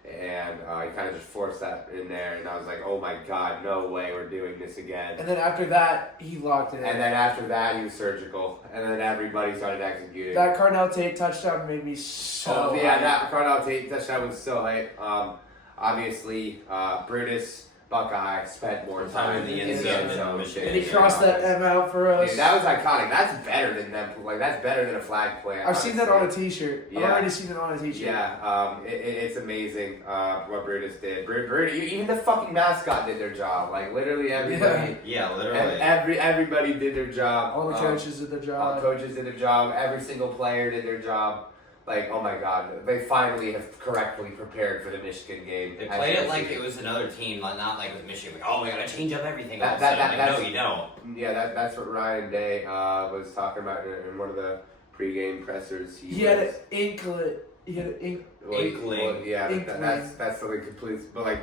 and he kind of just forced that in there, and I was like, oh my God, no way, we're doing this again. And then after that, he locked it in. And then after that, he was surgical, and then everybody started executing. That Carnell Tate touchdown made me so hyped. That Carnell Tate touchdown was so hype. Obviously, Brutus Buckeye spent more time in the end zone than Michigan. And he crossed that M out for us. Dude, that was iconic. That's better than them. Like that's better than a flag play. I've seen that on a T-shirt. Yeah. I've already seen it on a T-shirt. Yeah, it's amazing what Brutus did. Even the fucking mascot did their job. Like literally everybody. Yeah, literally. Everybody did their job. All the coaches did their All job. coaches did their job. Every single player did their job. Like, oh my God, they finally have correctly prepared for the Michigan game. They played it like it was another team, not like with Michigan. Like, oh, we gotta change up everything. That- all of a that- sudden. that's- No, you don't. Yeah, that's what Ryan Day was talking about in one of the pregame pressers. He had an inkling. Inkling. Inkling. Inkling. That's something complete. But like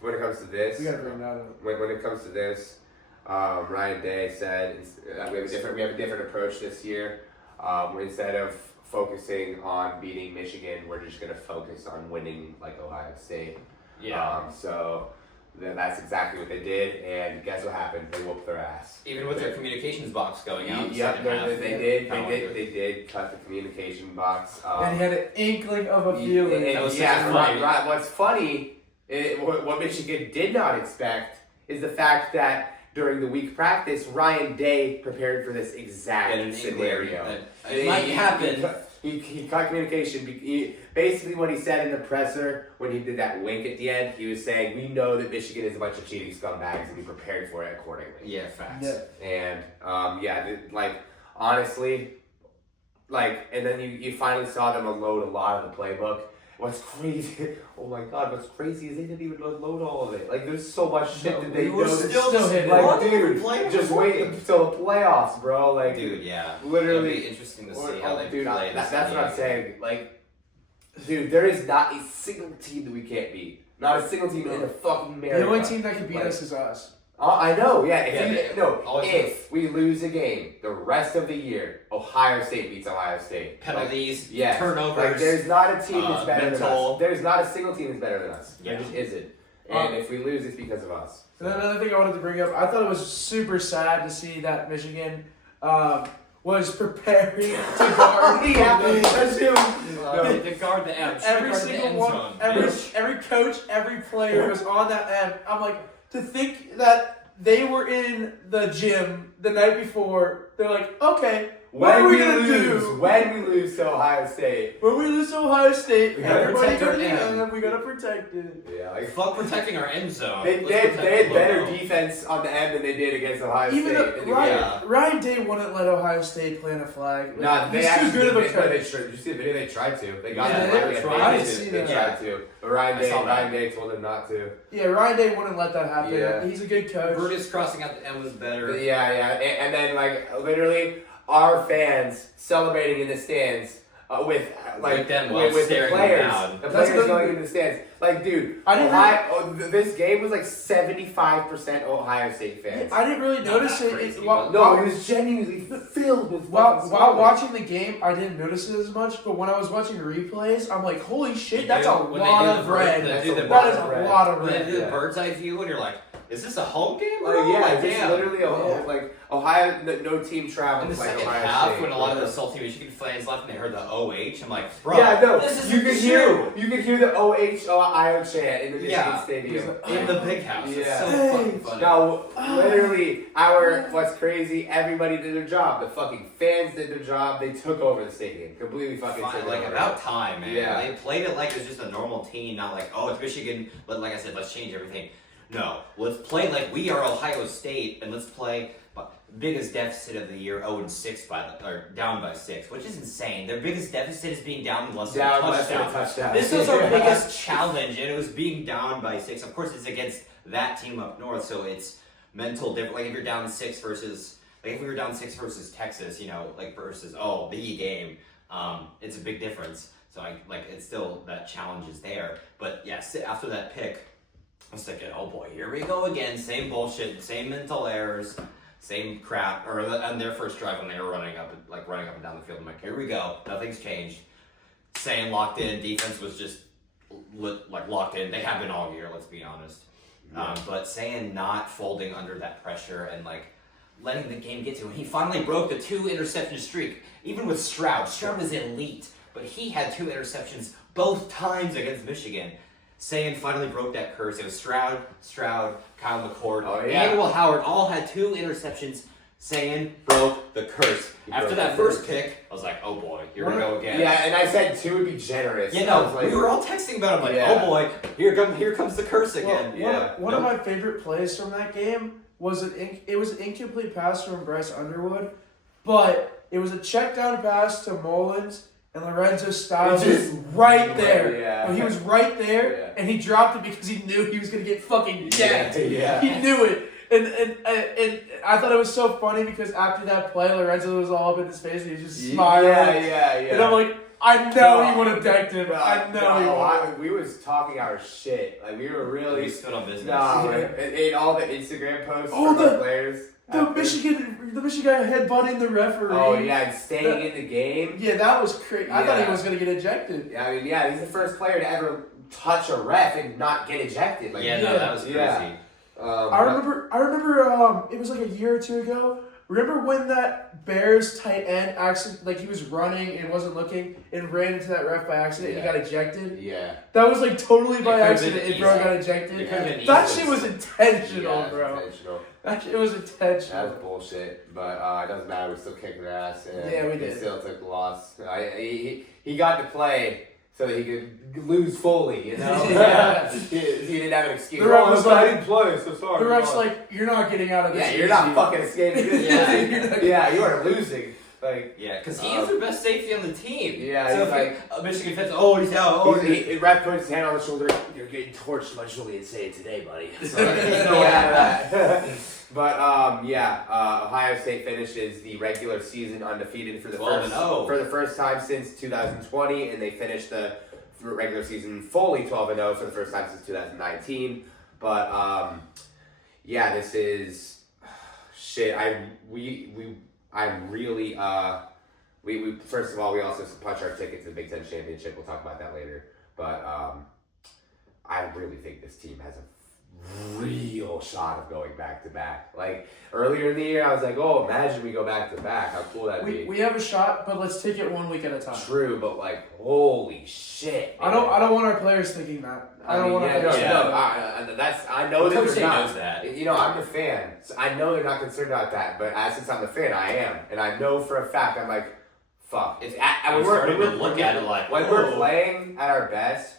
when it comes to this, We gotta bring that up. when it comes to this, Ryan Day said we have a different approach this year. Instead of focusing on beating Michigan, we're just going to focus on winning like Ohio State. So that's exactly what they did, and guess what happened? They whooped their ass. Even with their communications box going out. Yep, they did cut the communication box. And he had an inkling of a feeling. What's funny, what Michigan did not expect is the fact that during the week practice, Ryan Day prepared for this exact scenario. It might happen. He cut communication. Basically, what he said in the presser when he did that wink at the end, he was saying, "We know that Michigan is a bunch of cheating scumbags, and we prepared for it accordingly." Yeah, facts. Yeah. And honestly, and then you finally saw them unload a lot of the playbook. What's crazy? Oh my God! What's crazy is they didn't even unload all of it. Like, there's so much shit that they were know. still hitting. Like, dude, just wait until the playoffs, bro. Like, Dude, yeah. literally. It'll be interesting to see how they dude, play. that's what I'm saying. Like, dude, there is not a single team that we can't beat. Not a single team in the fucking America. The only team that can beat us is us. I know, yeah. If If we lose a game the rest of the year, Ohio State beats Ohio State. Penalties, Yes. turnovers. Like, there's not a team that's better than mental. us. There's not a single team that's better than us. Yeah. There just isn't. And if we lose, it's because of us. And then another thing I wanted to bring up, I thought it was super sad to see that Michigan was preparing to guard. To guard the M. Every Guard the single end one, zone, every bitch. coach, every player was on that end. I'm like, to think that they were in the gym the night before, they're like, okay, what are we going to do? When we lose to Ohio State. When we lose to Ohio State, We gotta everybody protect go our to the end. end, we got to protect it. Yeah, like, Fuck protecting our end zone. they Let's had protect the better logo. defense on the end than they did against Ohio Even State. though in the game. Ryan Day wouldn't let Ohio State plant a flag. No, they He's actually too good of a did coach. Did you see the video? They tried to. They got Yeah, the they right tried. way. I didn't see They that. tried to. But I saw that. Ryan Day told them not to. Yeah, Ryan Day wouldn't let that happen. Yeah. He's a good coach. Brutus crossing out the end was better. Yeah. And then, literally, our fans celebrating in the stands with them while with the staring players. down. The That's players good. going in the stands. Like, dude, I didn't this game was like 75% Ohio State fans. I didn't really Not notice that it. crazy, While, No, it was genuinely filled with while fucking watching the game, I didn't notice it as much. But when I was watching replays, I'm like, holy shit, that's a When they lot do of the red. bird- they do the That is bird a red. lot of When they red. do the Yeah. bird's eye view, and you're like, is this a home game? Like, bro? yeah, Like, it's damn. literally Yeah. Ohio. No team In travels the like second Ohio half, State. when a lot of the salty Michigan fans left and they heard the OH, I'm like, bro, Yeah, no, this is you could hear the OHIO chant in the Michigan Yeah. Stadium. in the big house. It's Yeah. so Hey. fucking funny. No, literally, what's crazy, everybody did their job. The fucking fans did their job. They took over the stadium. Completely fucking Fine, took like over. about time, man. Yeah. They played it like it was just a normal team, not like, oh, it's Michigan, but like I said, let's change everything. No, let's play like we are Ohio State, and let's play biggest deficit of the year, 0-6 or down by 6, which is insane. Their biggest deficit is being down less than a Down less than a touchdown. touchdown. This was our biggest challenge, and it was being down by 6. Of course, it's against that team up north, so it's mental different. Like if you're down 6 versus, like if we were down 6 versus Texas, versus the game, it's a big difference. So it's still that challenge is there. But yeah, after that pick, I was thinking, oh boy, here we go again. Same bullshit, same mental errors, same crap. Or on their first drive when they were running up and down the field, I'm like, here we go. Nothing's changed. Saying locked in, defense was just locked in. They have been all year, let's be honest. Yeah. But saying not folding under that pressure and letting the game get to him. He finally broke the 2 interception streak. Even with Stroud is elite, but he had 2 interceptions both times against Michigan. Sayan finally broke that curse. It was Stroud, Kyle McCord, and Will Howard all had 2 interceptions. Sayan broke the curse. After that first pick, I was like, oh boy, here we go again. Yeah, and I said 2 would be generous. Yeah, no, we were all texting about it. I'm like, oh boy, here comes the curse again. One of my favorite plays from that game was it was an incomplete pass from Bryce Underwood, but it was a check down pass to Mullins, and Lorenzo Styles was right there. Yeah. And he was right there, Yeah. and he dropped it because he knew he was going to get fucking decked. Yeah. He knew it. And I thought it was so funny because after that play, Lorenzo was all up in his face, and he was just smiling. Yeah. And I'm like, I know he would have decked him. I know he would. We was talking our shit. Like, we were We really... stood on business. Nah, in all the Instagram posts Oh, from the players. The Michigan headbutting the referee. Oh, yeah, and staying in the game. Yeah, that was crazy. I thought he Yeah. was going to get ejected. I mean, yeah, he's the first player to ever touch a ref and not get ejected. Like, Yeah, no, that was crazy. Yeah. I remember. It was like a year or two ago. Remember when that Bears tight end accident, like he was running and wasn't looking and ran into that ref by accident and he got ejected? Yeah. That was like totally by It could've accident been and bro easy. got ejected. It could've been That easy. shit was intentional, Yeah, bro. intentional. That shit was intentional. That was bullshit, but it doesn't matter. We're still kicking their ass, and Yeah, we he did. still took the loss. He got to play so that he could lose fully, you know? Yeah. he didn't have an excuse. The ref was I like- didn't play, so sorry. The ref's like, you're not getting out of this. yeah, you're not easy. fucking escaping this. Yeah. yeah, you are losing. Like, Yeah, because he is their best safety on the team. Yeah, so he's if like- Michigan fans, oh, he's out. Oh, he ref puts his hand on the shoulder. You're getting torched much Julian say it today, buddy. So, There's no no way way out of that. But Ohio State finishes the regular season undefeated for the 12-0. first time since 2020, and they finished the regular season fully 12-0 for the first time since 2019. But this is shit. We first of all, we also punch our ticket to the Big Ten Championship. We'll talk about that later. But I really think this team has a real shot of going back to back. Like earlier in the year, I was like, "Oh, imagine we go back to back. How cool that'd be." We have a shot, but let's take it 1 week at a time. True, but like, holy shit! I don't want our players thinking that. I don't want our players thinking that. I know that Coach they're State not. knows that. You know, I'm the fan. So I know they're not concerned about that, but since I'm the fan, I am, and I know for a fact I'm like, fuck. When I'm starting to look at it like, when we're whoa. playing at our best,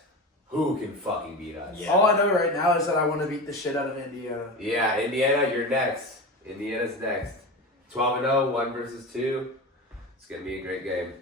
who can fucking beat us? Yeah. All I know right now is that I want to beat the shit out of Indiana. Yeah, Indiana, you're next. Indiana's next. 12-0, 1 versus 2. It's gonna be a great game.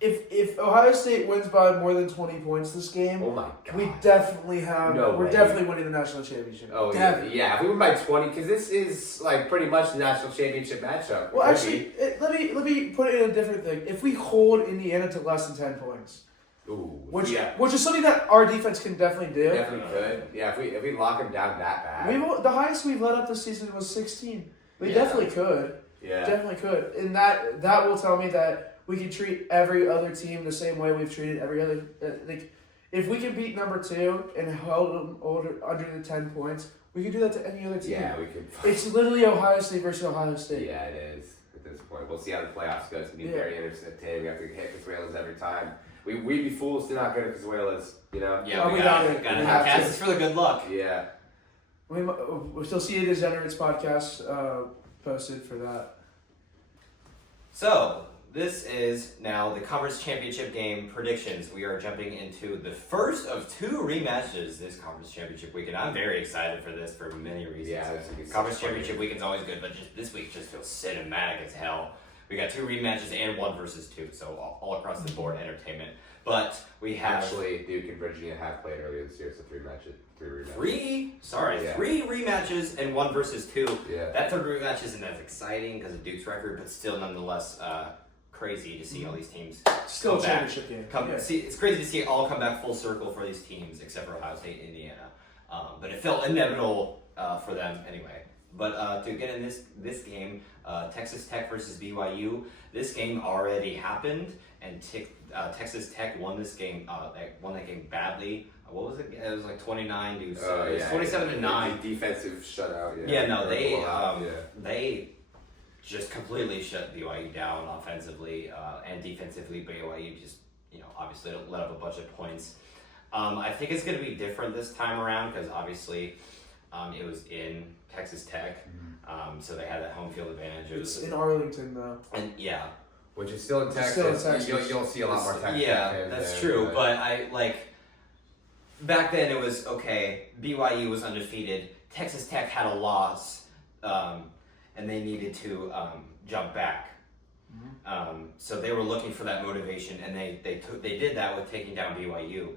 If Ohio State wins by more than 20 points this game, Oh my god. we definitely have. No we're way. definitely winning the national championship. Oh Definitely. yeah. If we win by 20, because this is like pretty much the national championship matchup. Well, Could actually, let me put it in a different thing. If we hold Indiana to less than 10 points, be. Ooh. which yeah. which is something that our defense can definitely do. Definitely could. Yeah, if we lock them down that bad. The highest we've let up this season was 16. We Yeah. definitely could. Yeah. Definitely could. And that will tell me that we can treat every other team the same way we've treated every other. Like, if we can beat number 2 and hold them under the 10 points, we can do that to any other team. Yeah, we could. It's literally Ohio State versus Ohio State. Yeah, it is. At this point, we'll see how the playoffs go. It's gonna be Yeah. very entertaining. We have to hit Casuelas every time. We'd be fools to not go to Casuelas, you know. Yeah, Oh, we we gotta got it. gotta We have have to. Kansas for the good luck. Yeah. We'll still see the Degenerates podcast posted for that. So, this is now the conference championship game predictions. We are jumping into the first of 2 rematches this conference championship weekend. I'm very excited for this for many reasons. Yeah, this would be Conference such a fun championship weekend's always good, but just this week just feels cinematic as hell. We got 2 rematches and 1 versus 2, so all across the board entertainment. But we have Actually, Duke and Virginia have played earlier this year, so 3 rematches. 3 rematches and 1 versus 2. Yeah. That third rematch isn't as exciting because of Duke's record, but still nonetheless crazy to see all these teams Still a come back. championship game. Yeah. See, it's crazy to see it all come back full circle for these teams, except for Ohio State and Indiana. But it felt inevitable for them anyway. But to get in this game, Texas Tech versus BYU, this game already happened, and Texas Tech won this game. Won that game badly. What was it? It was like 29 to 27-9. Defensive shutout. Yeah, no, they Yeah. they just completely shut BYU down offensively and defensively. BYU just obviously let up a bunch of points. I think it's going to be different this time around because obviously it was in Texas Tech, so they had that home field advantage. It's in Arlington though. And yeah, Which is still in Which is Texas. still in Texas. You'll see a lot more Texas. yeah, fans that's there, true. But I back then it was okay. BYU was undefeated. Texas Tech had a loss, and they needed to jump back. So they were looking for that motivation, and they did that with taking down BYU.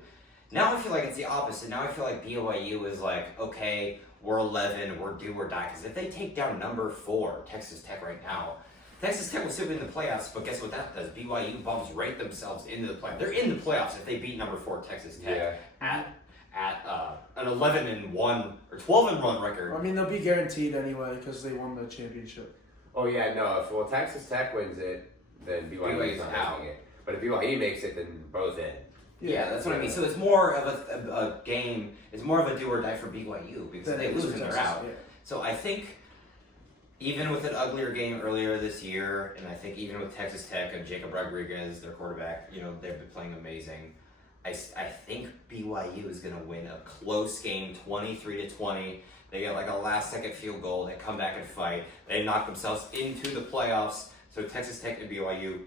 Now I feel like it's the opposite. Now I feel like BYU is like, okay, we're 11, we're do or die. Because if they take down number 4, Texas Tech right now, Texas Tech will still be in the playoffs, but guess what that does? BYU bumps right themselves into the playoffs. They're in the playoffs if they beat number 4 Texas Tech at an 11-1 or 12-1 record. I mean, they'll be guaranteed anyway because they won the championship. Oh yeah, no. If Texas Tech wins it, then BYU's not out. making it. But if BYU makes it, then both in. Yeah, that's what I mean. So it's more of a game. It's more of a do or die for BYU because if they lose and they're out. Yeah. So I think even with an uglier game earlier this year, and I think even with Texas Tech and Jacob Rodriguez, their quarterback, they've been playing amazing. I think BYU is going to win a close game, 23-20. They get like a last-second field goal. They come back and fight. They knock themselves into the playoffs. So Texas Tech and BYU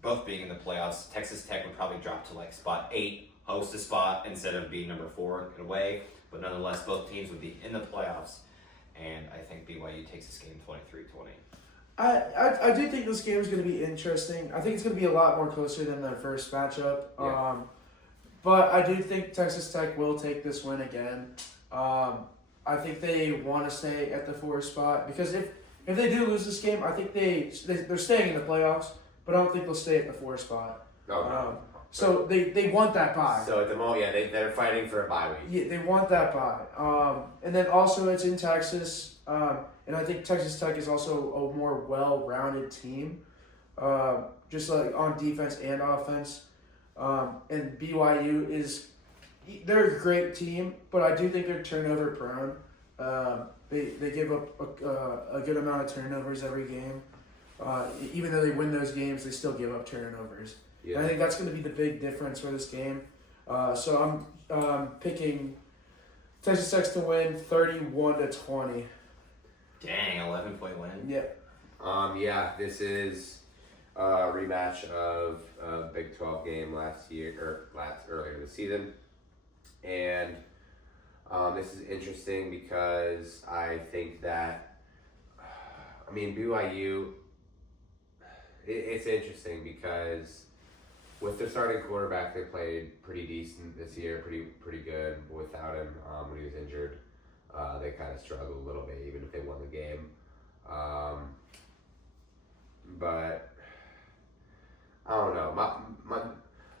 both being in the playoffs. Texas Tech would probably drop to like spot 8, host a spot instead of being number 4 in a way. But nonetheless, both teams would be in the playoffs. And I think BYU takes this game 23-20. I do think this game is going to be interesting. I think it's going to be a lot more closer than their first matchup. Yeah. But I do think Texas Tech will take this win again. I think they want to stay at the 4 spot because if they do lose this game, I think they're staying in the playoffs, but I don't think they'll stay at the 4 spot. Okay. So they want that bye. So at the moment, they're fighting for a bye week. Yeah, they want that bye. And then also it's in Texas, and I think Texas Tech is also a more well-rounded team, just like on defense and offense. And BYU they're a great team, but I do think they're turnover prone. They give up a good amount of turnovers every game. Even though they win those games, they still give up turnovers. Yeah. And I think that's going to be the big difference for this game. So I'm picking Texas Tech to win 31-20. Dang, 11-point win. Yeah. This is a rematch of a Big 12 game earlier this season, and this is interesting because I think that BYU. It's interesting because with their starting quarterback, they played pretty decent this year, pretty good. But without him, when he was injured, they kind of struggled a little bit, even if they won the game. But I don't know.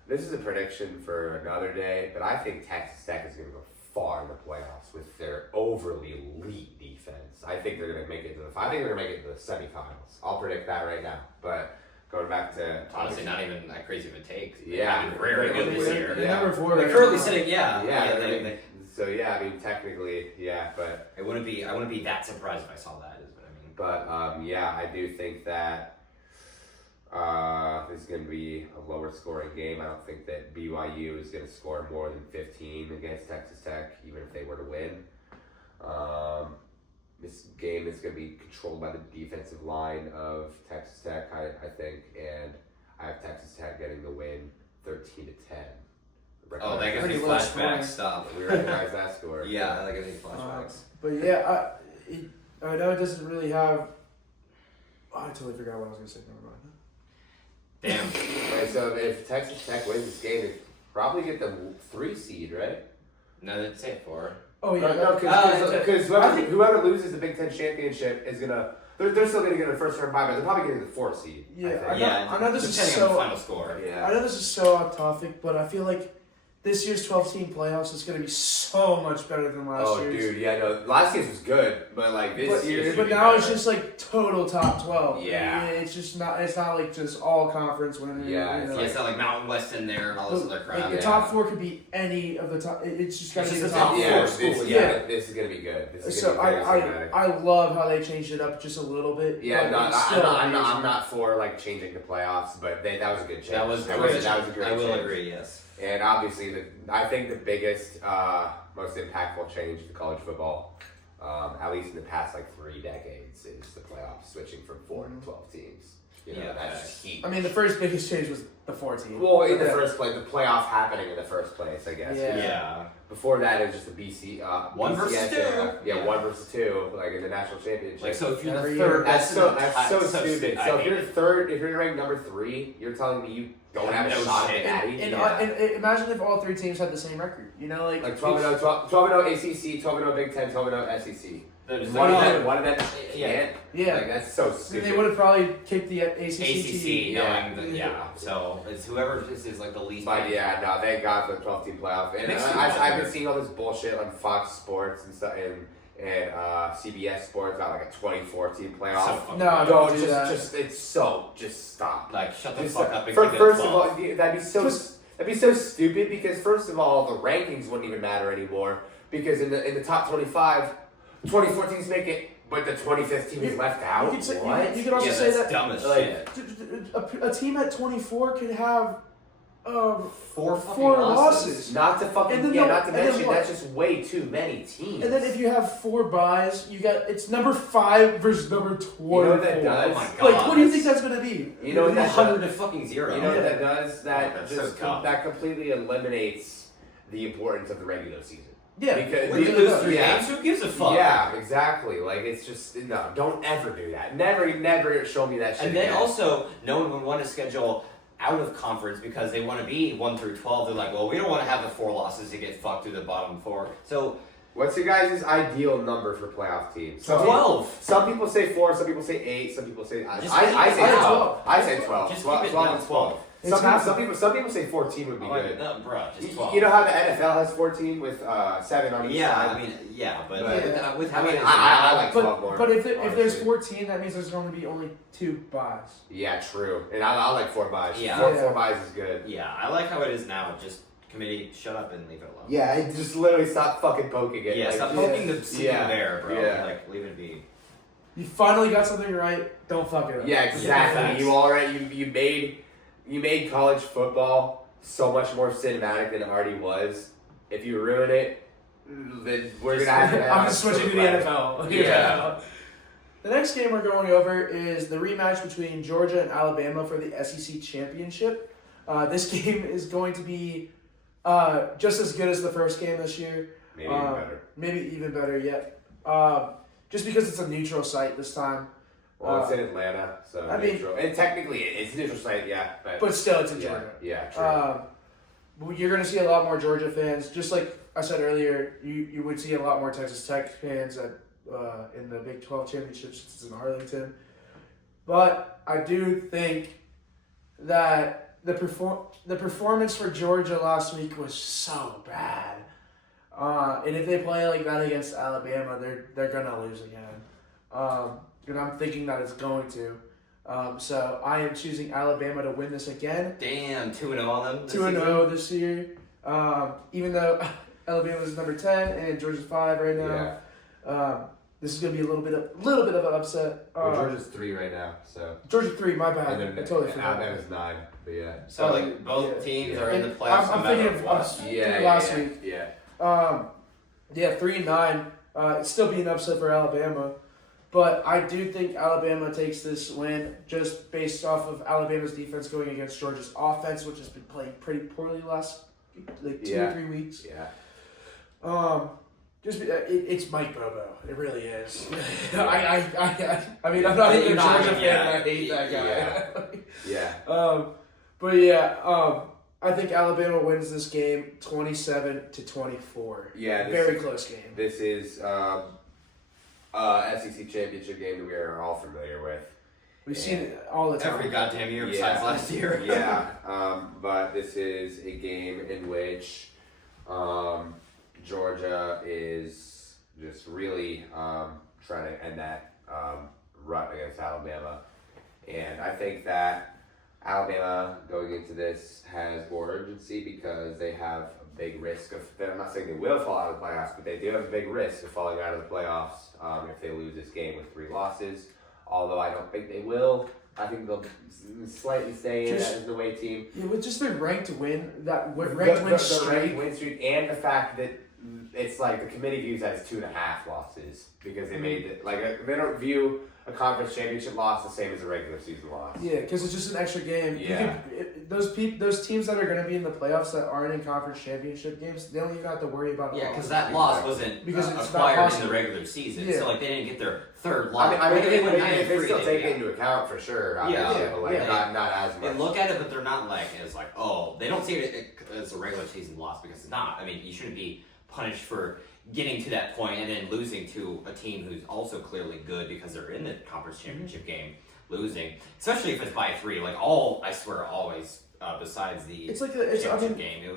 This is a prediction for another day, but I think Texas Tech is going to go far in the playoffs with their overly elite defense. I think they're going to make it to I think they're going to make it to the semifinals. I'll predict that right now. But going back to Honestly, not even that crazy of a take. Yeah. They've been very good this year. They're number 4. They're right currently now. sitting, So technically, but I wouldn't be that surprised if I saw that. Is what I mean. But I do think that this is going to be a lower scoring game. I don't think that BYU is going to score more than 15 against Texas Tech, even if they were to win. This game is going to be controlled by the defensive line of Texas Tech, I think, and I have Texas Tech getting the win 13-10. Oh, that gives me Pretty low flashback scoring. stuff. We recognize that score. Yeah, that gives me flashbacks. But yeah, I know it doesn't really have. I totally forgot what I was going to say. Never mind. Damn. Right, so if Texas Tech wins this game, they probably get the 3 seed, right? No, they didn't say it for. Oh yeah, No, because I think- whoever loses the Big Ten championship is gonna. They're still gonna get a first round bye, but they're probably getting the 4 seed. Yeah, I think. I know this is depending on the so- final score. Yeah. I know this is so off topic, but I feel like this year's 12-team playoffs is going to be so much better than last year's. Dude, yeah, no, last year's was good, but like this year's. But now it's just like total top 12. Yeah. It's just not. It's not like just all conference winning. Yeah, you know, Yeah, it's not like Mountain West in there and all this other crap. Like the top 4 could be any of the top. It's just got to It's be the just top the 4. top four. This is gonna be good. This is So gonna be very cinematic. I love how they changed it up just a little bit. Yeah, but no, it's still I'm amazing. not for like changing the playoffs, but that was a good change. That was that great. was a great I will change. agree. Yes. And obviously, I think the biggest, most impactful change to college football, at least in the past like 3 decades, is the playoffs switching from 4 to 12 teams. You know, Yeah, that's just huge. I mean, the first biggest change was the 14. Well, in the Yeah. first place, the playoff happening in the first place, I guess. Yeah. Yeah. Before that, it was just a BC. 1 versus BCS 2. era. Yeah, Yeah. 1 versus 2, like in the national championship. Like so, if you're Every the third, year. That's so that's stupid. I So if hate you're it. third, if you're ranked number 3, you're telling me you don't have a No shot at shit. the Natty. And imagine if all 3 teams had the same record. You know, like 12-0 ACC, 12-0 Big Ten, 12-0 SEC. There's One of like them, one of them Yeah. can't. Yeah. Like, that's so Then stupid. they would have probably kicked the ACC. ACC, team. knowing that, Yeah. So it's whoever this is like the least. But yeah, no, thank God for the 12-team playoff. And Makes me I've wonder. been seeing all this bullshit on Fox Sports and stuff, and CBS Sports about like a 24-team So playoff. fucking No, bad. don't do that. Just stop. Like shut the Just fuck up and for, keep it first at of all, 12. that'd be so stupid because first of all, the rankings wouldn't even matter anymore because in the top 25, 24 teams make it, but the 25th team is left out. You could say, What? you could also Yeah, say that's that dumb as like, shit. a team at 24 could have Four fucking four losses. losses. Not to fucking And then not to and then mention what? that's just way too many teams. And then if you have 4 buys, you got it's number 5 versus number 24. You know what that does? Oh my god. Like, what do you think that's gonna be? You know what that 100 to fucking 0. You know what Yeah. that does? That that's just so dumb. that completely eliminates the importance of the regular season. Yeah, Because When you It lose does. 3 yeah. games, who gives a fuck? Yeah, exactly. Like it's just no. Don't ever do that. Never show me that shit. And then again. also, no one would want to schedule out of conference because they want to be 1 through 12. They're like, well, we don't want to have the 4 losses to get fucked through the bottom 4. So what's your guys' ideal number for playoff teams? 12. Some people say 4. Some people say 8. Some people say I Just say keep it 12. at I say 12. Just 12, keep it 12 down and 12. It's Some people say 14 would be I'm like, good. no, bro, just 12. You know how the NFL has 14 with 7 on each yeah, side. I mean, yeah, but But- with I how mean, many? I like 12 more. but if there's honestly. 14, that means there's going to be only 2 buys. Yeah, true. And I like 4 buys. Yeah. Four buys is good. Yeah, I like how it is now. Just committee, shut up and leave it alone. Yeah, I just literally stop fucking poking it. Yeah, like, stop yeah. poking the sleeping Yeah. bear, bro. Yeah. Like, leave it be. You finally got something right. Don't fuck it up. Yeah, Yeah, exactly. facts. You made college football so much more cinematic than it already was. If you ruin it, then we're gonna have to. I'm just switching to the NFL. Yeah. The next game we're going over is the rematch between Georgia and Alabama for the SEC championship. This game is going to be just as good as the first game this year. Maybe even better. Maybe even better yet. Just because it's a neutral site this time. Well, it's in Atlanta, so I mean- neutral. And technically, it's neutral site, yeah. But still, it's in yeah, Georgia. yeah, true. But you're going to see a lot more Georgia fans. Just like I said earlier, you would see a lot more Texas Tech fans in the Big 12 championship since it's in Arlington. But I do think that the performance for Georgia last week was so bad. And if they play like that against Alabama, they're going to lose again. And I'm thinking that it's going to. So I am choosing Alabama to win this again. Damn, 2-0 on them. this 2-0 this year. Even though Alabama's number 10 and Georgia's 5 right now. yeah. This is gonna be a little bit of an upset. Well, Georgia's 3 right now, so. Georgia 3, my bad. And I then totally forgot. Alabama's 9, but yeah. So, like, both Yeah. teams Yeah. are in the And playoffs I'm no matter thinking of what. us. Yeah, last yeah, week. yeah. Yeah, 3-9. It's still being upset for Alabama, but I do think Alabama takes this win just based off of Alabama's defense going against Georgia's offense, which has been playing pretty poorly last like 2 or Yeah. 3 weeks. Yeah. It's Mike Bobo. It really is. I mean, I'm not even a You're not- Georgia fan. yeah, I hate that guy. Yeah. But yeah, I think Alabama wins this game 27-24. Yeah, Very close game. This is SEC championship game that we are all familiar with. We've seen it all the time. Every goddamn year Yeah. besides last year. Yeah, but this is a game in which Georgia is just really trying to end that rut against Alabama. And I think that Alabama going into this has more urgency because they have a big risk of, I'm not saying they will fall out of the playoffs, but they do have a big risk of falling out of the playoffs if they lose this game with 3 losses. Although I don't think they will. I think they'll slightly stay in Just- as the away team. Yeah, with just their ranked win, that ranked The win ranked streak. win streak, and the fact that it's like the committee views that as 2.5 losses because they made it like they don't view a conference championship loss the same as a regular season loss. Yeah, because it's just an extra game. Yeah. Those teams that are going to be in the playoffs that aren't in conference championship games, they don't even have to worry about. Yeah, the because loss. that loss wasn't Because it's not acquired in possible. the regular season, Yeah. so like they didn't get their third loss. I mean, they went 9 and they 3, still they- take yeah. it into account for sure. Yeah. Obviously, but like Yeah. not as They much. look at it, but they're not like as like, oh, they don't see it as a regular season loss because it's not. I mean, you shouldn't be punished for getting to that point and then losing to a team who's also clearly good because they're in the conference championship game, losing, especially if it's by 3. Like I swear, always besides the It's like championship game,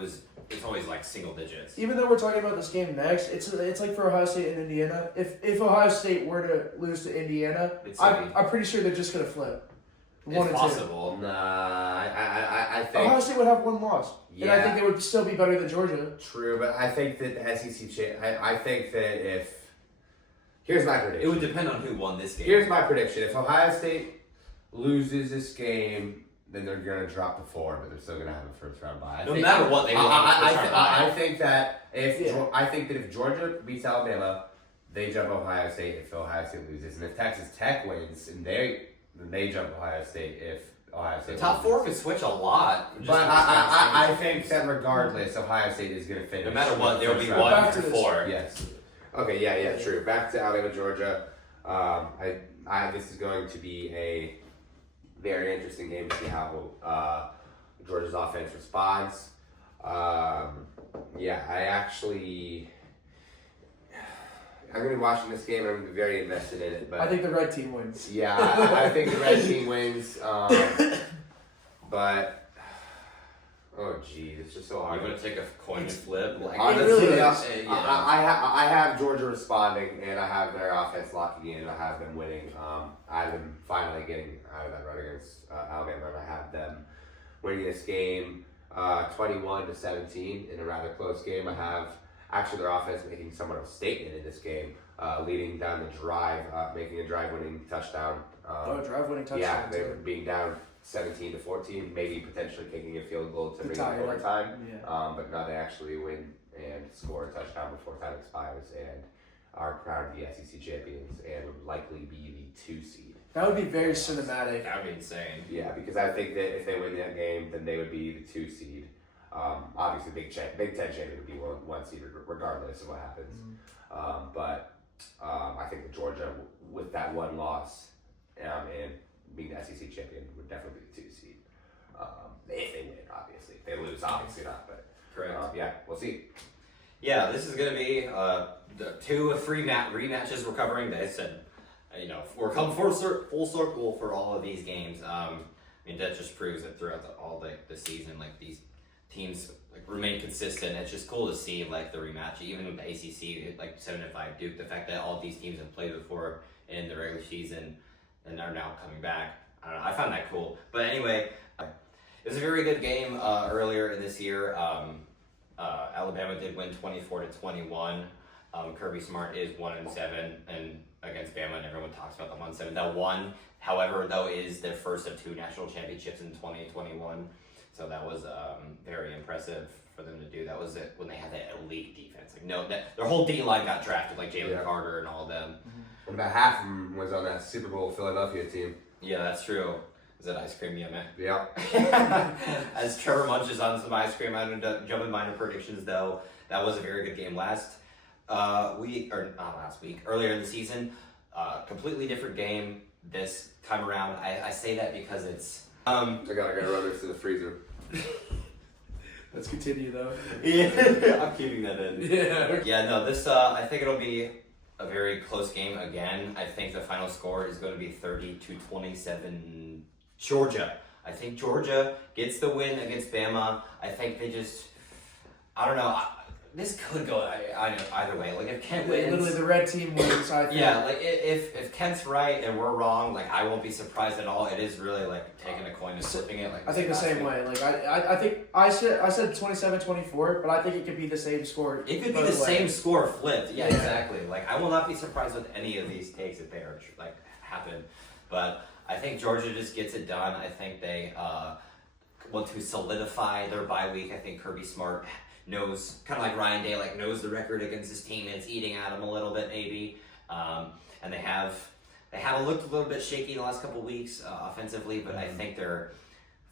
it's always like single digits. even though we're talking about this game next, it's like for Ohio State and Indiana. If Ohio State were to lose to Indiana, I'm pretty sure they're just gonna flip. It's 1 and 2. possible. Nah, I think Ohio State would have 1 loss, and I Yeah. think they would still be better than Georgia. true, but I think that the SEC I think that if here's my prediction. It would depend on who won this game. Here's my prediction: if Ohio State loses this game, then they're gonna drop to 4, but they're still gonna have a first round bye. No matter what, they will have a first round bye. I think that Yeah. I think that if Georgia beats Alabama, they jump Ohio State. If Ohio State loses, and if Texas Tech wins, and they jump Ohio State. If Ohio State The top loses. 4 could switch a lot. just But in I the think that regardless, Ohio State is going to finish. no matter what, there will be first round. 1 Back for to this. 4. Yes. Okay. Yeah. True. Back to Alabama, Georgia. This is going to be a very interesting game to see how Georgia's offense responds. I'm going to be watching this game. I'm going to be very invested in it. But I think the red team wins. yeah, I think the red team wins. But oh, geez, it's just so hard. I'm gonna take a coin flip. Like, Honestly, really is. I have Georgia responding, and I have their offense locking in, and I have them winning. I have them finally getting out of that run against Alabama, and I have them winning this game 21-17 in a rather close game. I have actually their offense making somewhat of a statement in this game, leading down the drive, making a drive-winning touchdown. Drive-winning touchdown. Yeah, they were being down 17-14, maybe potentially kicking a field goal to bring tie it it up. overtime. Yeah. But now they actually win and score a touchdown before time expires and are crowned the SEC champions and would likely be the 2 seed. That would be very cinematic. that would be insane. Yeah, because I think that if they win that game, then they would be the 2 seed. Obviously, Big Ten champion would be one seed regardless of what happens. But I think that Georgia, with that 1 loss and being the SEC champion, would definitely be the 2 seed. If they win, obviously. If they lose, obviously not. But Correct. yeah, we'll see. Yeah, this is gonna be the 2 of 3 rematches we're covering. They said, we're coming full circle for all of these games. I mean, that just proves that throughout all the season, like these teams remain consistent. It's just cool to see like the rematch, even with the ACC, like 7-5 Duke. The fact that all these teams have played before in the regular season and are now coming back. I don't know. I found that cool. But anyway, it was a very good game earlier in this year. Alabama did win 24-21. Kirby Smart is 1-7 and against Bama, and everyone talks about the 1-7. That one, however, though, is their first of 2 national championships in 2021. So that was very impressive for them to do. That was it when they had that elite defense. Their whole D line got drafted, like Jalen Carter and all of them. And about half of them was on that Super Bowl Philadelphia team. Yeah, that's true. Is that ice cream yummy? Yeah. As Trevor munches on some ice cream, I'm gonna jump in minor predictions though. That was a very good game earlier in the season. Completely different game this time around. I say that because it's I gotta run this to the freezer. Let's continue though. yeah, I'm keeping that in. Yeah. Yeah, no, this I think it'll be a very close game again. I think the final score is going to be 30-27 Georgia. I think Georgia gets the win against Bama. I think they just, I don't know. This could go either way. Like if Kent wins, Literally the red team wins. I think. yeah. Like if Kent's right and we're wrong, like I won't be surprised at all. It is really like taking a coin and flipping it. Like I think the same way. Like I think I said 27-24, but I think it could be the same score. It could be both the ways. same score flipped. Yeah, Yeah. exactly. Like I will not be surprised with any of these takes if they are like happen. But I think Georgia just gets it done. I think they want to solidify their bye week. I think Kirby Smart knows, kind of like Ryan Day, like knows the record against his team and it's eating at him a little bit maybe. And they have looked a little bit shaky the last couple of weeks offensively, but I think they're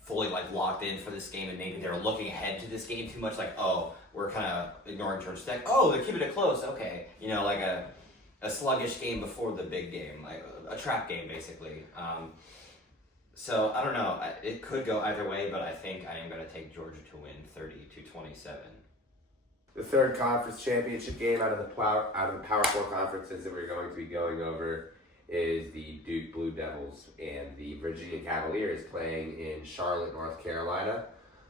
fully like locked in for this game, and maybe they're looking ahead to this game too much. Like, oh, we're kind of ignoring Georgia Tech. Oh, they're keeping it close. Okay, like a sluggish game before the big game, like a trap game basically. So I don't know. It could go either way, but I think I am going to take Georgia to win 30-27. the third conference championship game out of the Power 4 conferences that we're going to be going over is the Duke Blue Devils and the Virginia Cavaliers playing in Charlotte, North Carolina,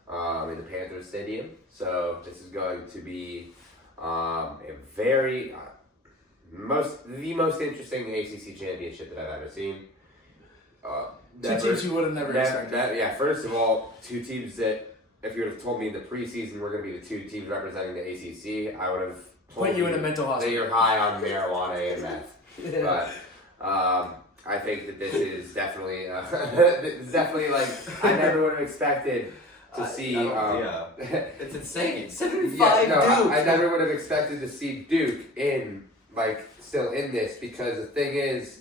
in the Panthers Stadium. So this is going to be a very the most interesting ACC championship that I've ever seen. Two teams you would have never expected. Yeah, first of all, two teams that, if you would have told me in the preseason we're going to be the two teams representing the ACC, I would have told Put you in a mental that hospital. you're high on marijuana and meth. Yeah. But I think that this is definitely, it's definitely like, I never would have expected to see. It's insane. 75 I never would have expected to see Duke still in this, because the thing is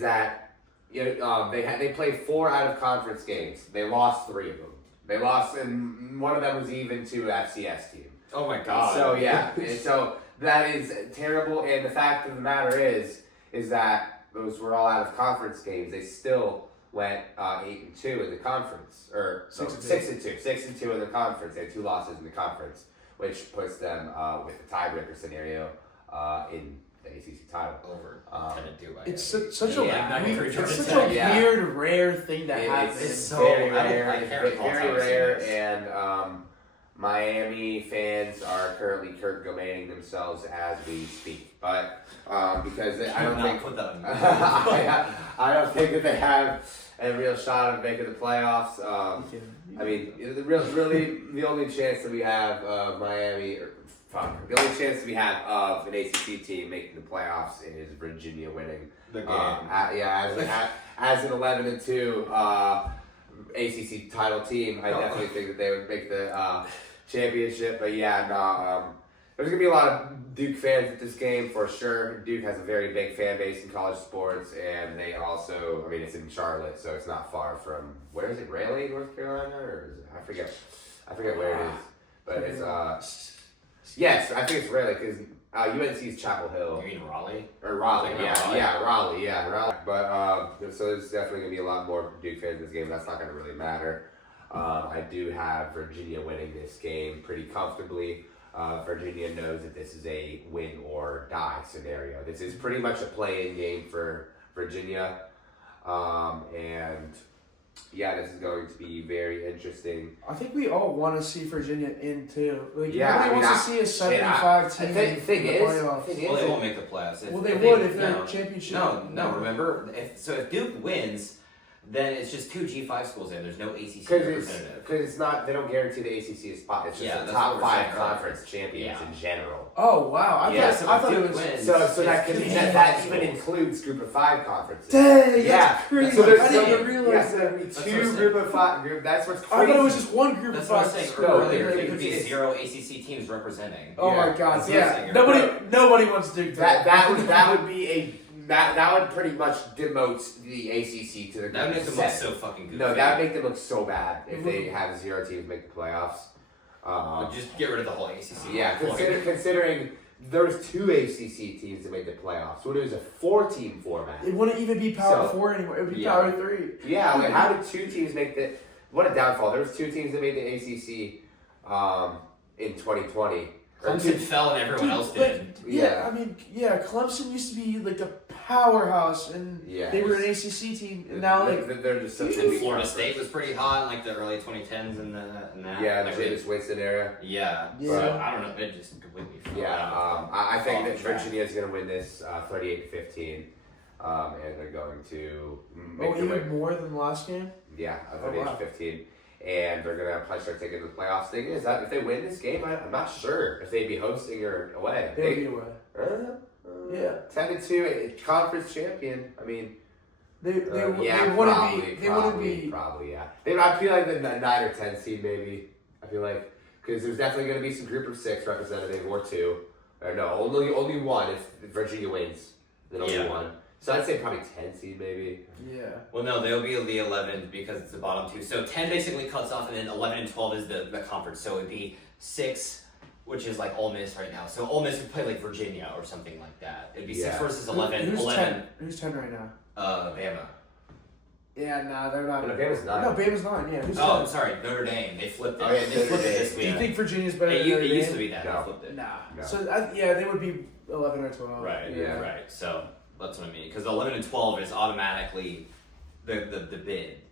that they played 4 out of conference games. They lost 3 of them. They lost, and one of them was even to FCS team. Oh my god. So yeah, so that is terrible. And the fact of the matter is that those were all out of conference games. They still went 8-2 in the conference, or 6-2 in the conference. They had 2 losses in the conference, which puts them with the tiebreaker scenario in the ACC title. Over 10-2. It's such a Yeah. weird, rare thing that happens. It's so very I rare. can't It's recall very times rare, like this. and Miami fans are currently Kurt Cobain themselves as we speak. But because I don't think put that on. I don't think that they have a real shot of making the playoffs. I mean, really, the only chance that we have of the only chance that we have of an ACC team making the playoffs is Virginia winning The game. as an 11-2 ACC title team. I definitely think that they would make the championship. But there's gonna be a lot of Duke fans at this game for sure. Duke has a very big fan base in college sports, and they also, it's in Charlotte, so it's not far from, where is it, Raleigh, North Carolina, or is it, I forget where it is, but it's yes, I think it's Raleigh, because UNC's Chapel Hill. You mean Raleigh? Or Raleigh, Raleigh. Raleigh. But so there's definitely gonna be a lot more Duke fans in this game. That's not gonna really matter. I do have Virginia winning this game pretty comfortably. Virginia knows that this is a win or die scenario. This is pretty much a play-in game for Virginia, and this is going to be very interesting. I think we all want to see Virginia in too. Nobody I wants to see a 75 team in the playoffs. Well, they won't make the playoffs. Well, they would if they're championship. No. Remember, if Duke wins, then it's just 2 G5 schools there. There's no ACC representative. Because it's not. They don't guarantee the ACC a spot. It's just the top 5 conference champions in general. Oh wow! I thought it was. Wins, So that even includes Group of 5 conferences. Dang, that's crazy. So I didn't even realize there'd be That's 2 Group of 5. That's what's crazy. I thought it was just one group That's of what I 5. was saying No, earlier. There could be it's- 0 ACC teams representing. Oh my Yeah. god! That's what I'm saying. Nobody wants to do that. That would pretty much demote the ACC to the That would make Group them of look 7. so fucking good. No, that would make them look so bad if they have 0 teams make the playoffs. Just get rid of the whole ACC. Yeah, considering there's 2 ACC teams that made the playoffs. When it was a 4-team format. It wouldn't even be Power So, 4 anymore. It would be yeah. Power 3. Yeah, how did 2 teams make the? What a downfall! There was 2 teams that made the ACC in 2020. Clemson fell and everyone else did. Clemson used to be like a powerhouse, and they were an ACC team, and now they're just such a Even weak Florida conference. State was pretty hot in like the early 2010s and that. Yeah, like the Jameis Winston era. Yeah. Yeah. So I don't know. It just completely fell out. I think Off that track. Virginia is going to win this 38-15, and they're going to make the even win. more than the last game. Yeah, Oh, wow. 38-15, and they're going to punch their ticket to the playoffs. Thing is that if they win this game, I'm not sure if they'd be hosting or away. They'll be away. Yeah. 10-2, a conference champion. I mean, They wouldn't be. Probably, yeah. I feel like the 9 or 10 seed maybe. I feel like because there's definitely going to be some Group of 6 representative or 2. Or no, only 1 if Virginia wins. Then only 1. So I'd say probably 10 seed maybe. Yeah. Well, no, they'll be the 11 because it's the bottom 2. So 10 basically cuts off, and then 11 and 12 is the conference. So it'd be 6, which is like Ole Miss right now. So Ole Miss would play like Virginia or something like that. It'd be 6 versus 11. Who's 11. 10? Who's 10 right now? Bama. Yeah, nah, they're not. No, Bama's 9. No, Bama's 9. Yeah. Who's Oh, 10? sorry, Notre Dame. They flipped it. Oh, yeah, they Notre flipped it Dame. this Do week. you think Virginia's better It, than Notre it used to Dame? be that. No. They flipped it. Nah. No. So yeah, they would be 11 or 12. Right. Yeah. Right. So that's what I mean. Because 11 and 12 is automatically the bid,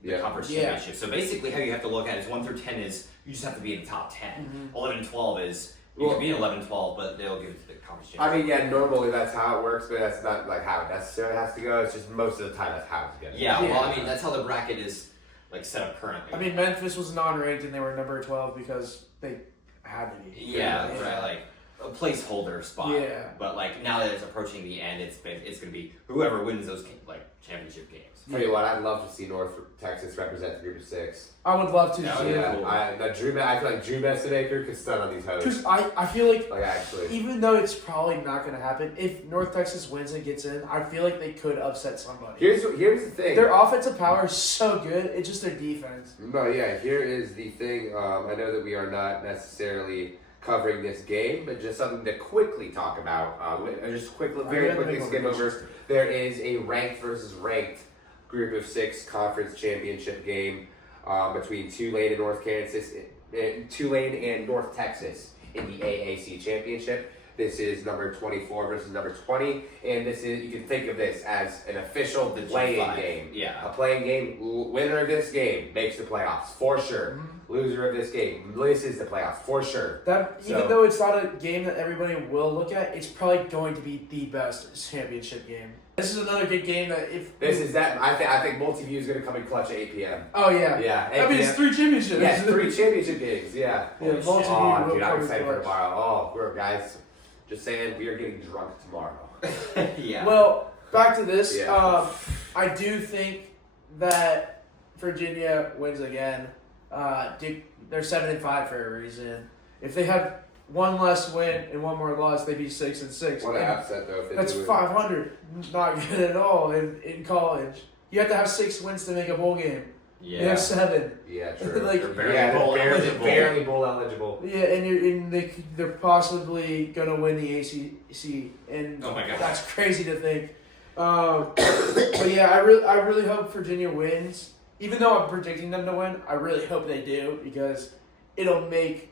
the Yeah. conference Yeah. championship. So basically, how you have to look at it is 1 through 10 is you just have to be in the top 10. 11 and 12 is you Well- can be in 11 and 12, but they'll give it to the conference I championship. mean, yeah, normally that's how it works, but that's not like how it necessarily has to go. It's just most of the time that's how it's going. Yeah. Well, Yeah. I mean that's how the bracket is like set up currently. I mean, Memphis was non-ranked and they were number 12 because they had to be. Yeah, right. Like a placeholder spot. Yeah. But like now that it's approaching the end, it's going to be whoever wins those like championship games. Tell you what, I'd love to see North Texas represent the Group of 6. I would love to Yeah, see yeah. it. Cool. I feel like Drew Messinaker could stun on these hosts. Because I feel like Like, actually. even though it's probably not going to happen, if North Texas wins and gets in, I feel like they could upset somebody. Here's the thing. Their offensive power is so good. It's just their defense. No, yeah, here is the thing. I know that we are not necessarily covering this game, but just something to quickly talk about. Just very Yeah, quickly big skim one. over. There is a ranked versus ranked Group of 6 conference championship game between Tulane and North Texas in the AAC championship. This is number 24 versus number 20, and this is, you can think of this as an official The playing G5. game. Yeah. A playing game. Winner of this game makes the playoffs for sure. Loser of this game misses the playoffs for sure. That So- even though it's not a game that everybody will look at, it's probably going to be the best championship game. This is another good game that if This is that. I think Multiview is going to come in clutch at 8 p.m. Oh yeah, Yeah, 8 I mean it's p.m. 3 championships. Yeah, 3 championship games. Yeah. Yeah, Holy Multiview shit. Oh, will dude, I'm come in excited for clutch. tomorrow. Oh, we're guys. Just saying, we are getting drunk tomorrow. Yeah. Well, back to this. Yeah. I do think that Virginia wins again. They're 7-5 for a reason. If they had one less win and one more loss, they'd be 6-6. What an And upset though if they that's do it. 500. Not good at all in college. You have to have 6 wins to make a bowl game. They yeah. have 7. Yeah, true. Like- They're barely yeah, bowl they're eligible. barely bowl eligible. Yeah, and they're possibly gonna win the ACC, and Oh my God. that's crazy to think. But yeah, I really hope Virginia wins. Even though I'm predicting them to win, I really hope they do because it'll make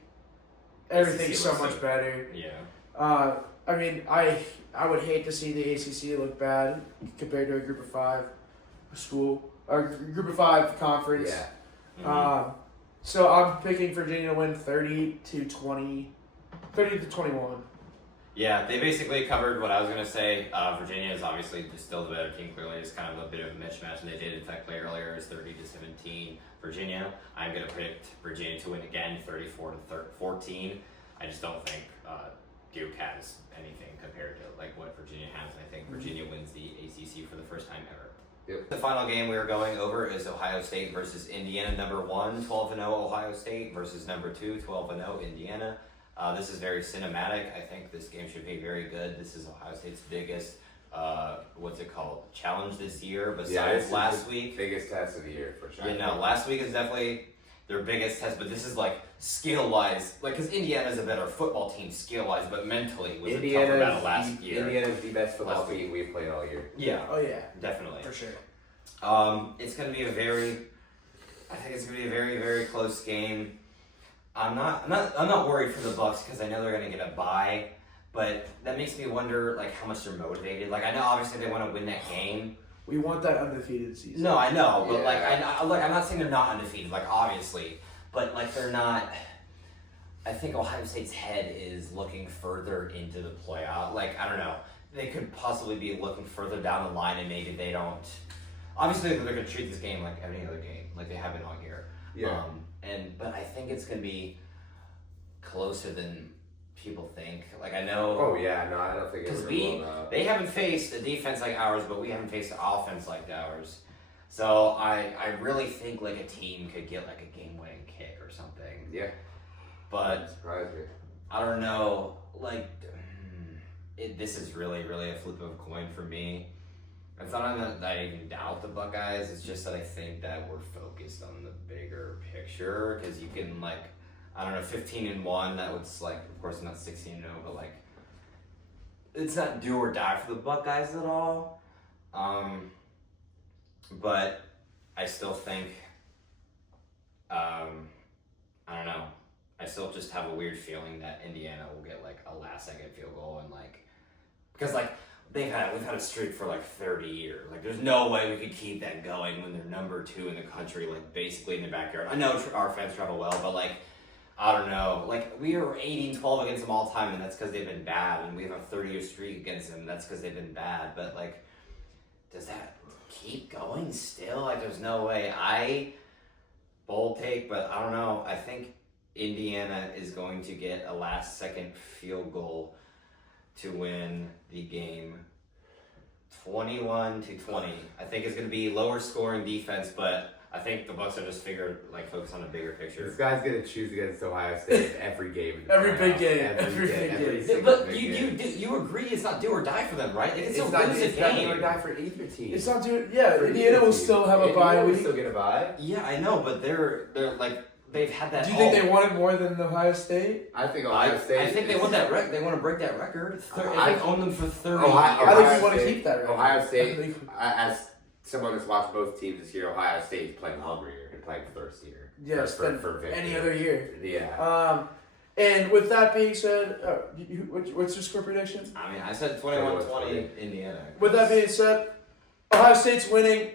everything ACC so looks much so- better. Yeah. I mean, I would hate to see the ACC look bad compared to a Group of 5 school or Group of 5 conference. Yeah. Mhm. So I'm picking Virginia to win 30-20, 30-21. Yeah, they basically covered what I was going to say. Virginia is obviously still the better team, clearly. It's kind of a bit of a mismatch, and they did, in fact, play earlier as 30-17 Virginia. I'm going to predict Virginia to win again, 34-14. I just don't think Duke has anything compared to like what Virginia has. I think Virginia wins the ACC for the first time ever. Yep. The final game we are going over is Ohio State versus Indiana. Number 1, 12-0 Ohio State versus number 2, 12-0 Indiana. This is very cinematic. I think this game should be very good. This is Ohio State's biggest, challenge this year. Yeah, Besides this last is the week. biggest test of the year for sure. You know, last week is definitely their biggest test, but this is like skill-wise, like because Indiana's a better football team skill-wise, but mentally it was a tougher battle last year. Indiana's the best football Last week. team we've played all year. Yeah, Oh yeah, definitely. for sure. It's going to be I think it's going to be a very, very close game. I'm not worried for the Bucks because I know they're going to get a bye, but that makes me wonder like how much they're motivated. Like I know obviously they want to win that game. We want that undefeated season. No, I know, but like Yeah. I'm not saying they're not undefeated, like obviously, but like they're not. I think Ohio State's head is looking further into the playoff. Like I don't know, they could possibly be looking further down the line, and maybe they don't. Obviously, they're going to treat this game like any other game, like they have been all year. Yeah. But I think it's going to be closer than people think. Like I know. Oh yeah, no, I don't think it's Because going to they haven't faced a defense like ours, but we haven't faced an offense like ours. So I really think like a team could get like a game-winning kick or something. Yeah. But Surprise me. I don't know. Like, this is really, really a flip of a coin for me. It's not that I even doubt the Buckeyes. It's just that I think that we're focused on the bigger picture because you can like, I don't know, 15-1. That was like, of course, not 16-0, but like, it's not do or die for the Buckeyes at all. But I still think, I don't know. I still just have a weird feeling that Indiana will get like a last-second field goal and like, because like we've had a streak for like 30 years. Like, there's no way we could keep that going when they're number 2 in the country, like basically in the backyard. I know our fans travel well, but like, I don't know. Like, we are 18-12 against them all time, and that's because they've been bad. And we have a 30-year streak against them, and that's because they've been bad. But like, does that keep going still? Like, there's no way. Bold take, but I don't know. I think Indiana is going to get a last-second field goal to win the game 21-20. I think it's going to be lower scoring defense, but I think the Bucks are just focus on a bigger picture. This guy's gonna choose against Ohio State every game. Every big game. But you agree it's not do or die for them, right? They can still lose a game. It's not do or die for either team. It's not doing. Yeah, Indiana will still have a bye week. Still get a bye. Yeah, I know, but they're like they've had that. Do you think they want it more than Ohio State? I think Ohio State. I think they want that record. They want to break that record. I've owned them for 30 years. I think we want to keep that record. Ohio State, as someone that's watched both teams this year, Ohio State is playing hungrier and playing thirstier. Yes, for any other year. Yeah. And with that being said, what's your score prediction? I mean, I said 21-20 Indiana. With that being said, Ohio State's winning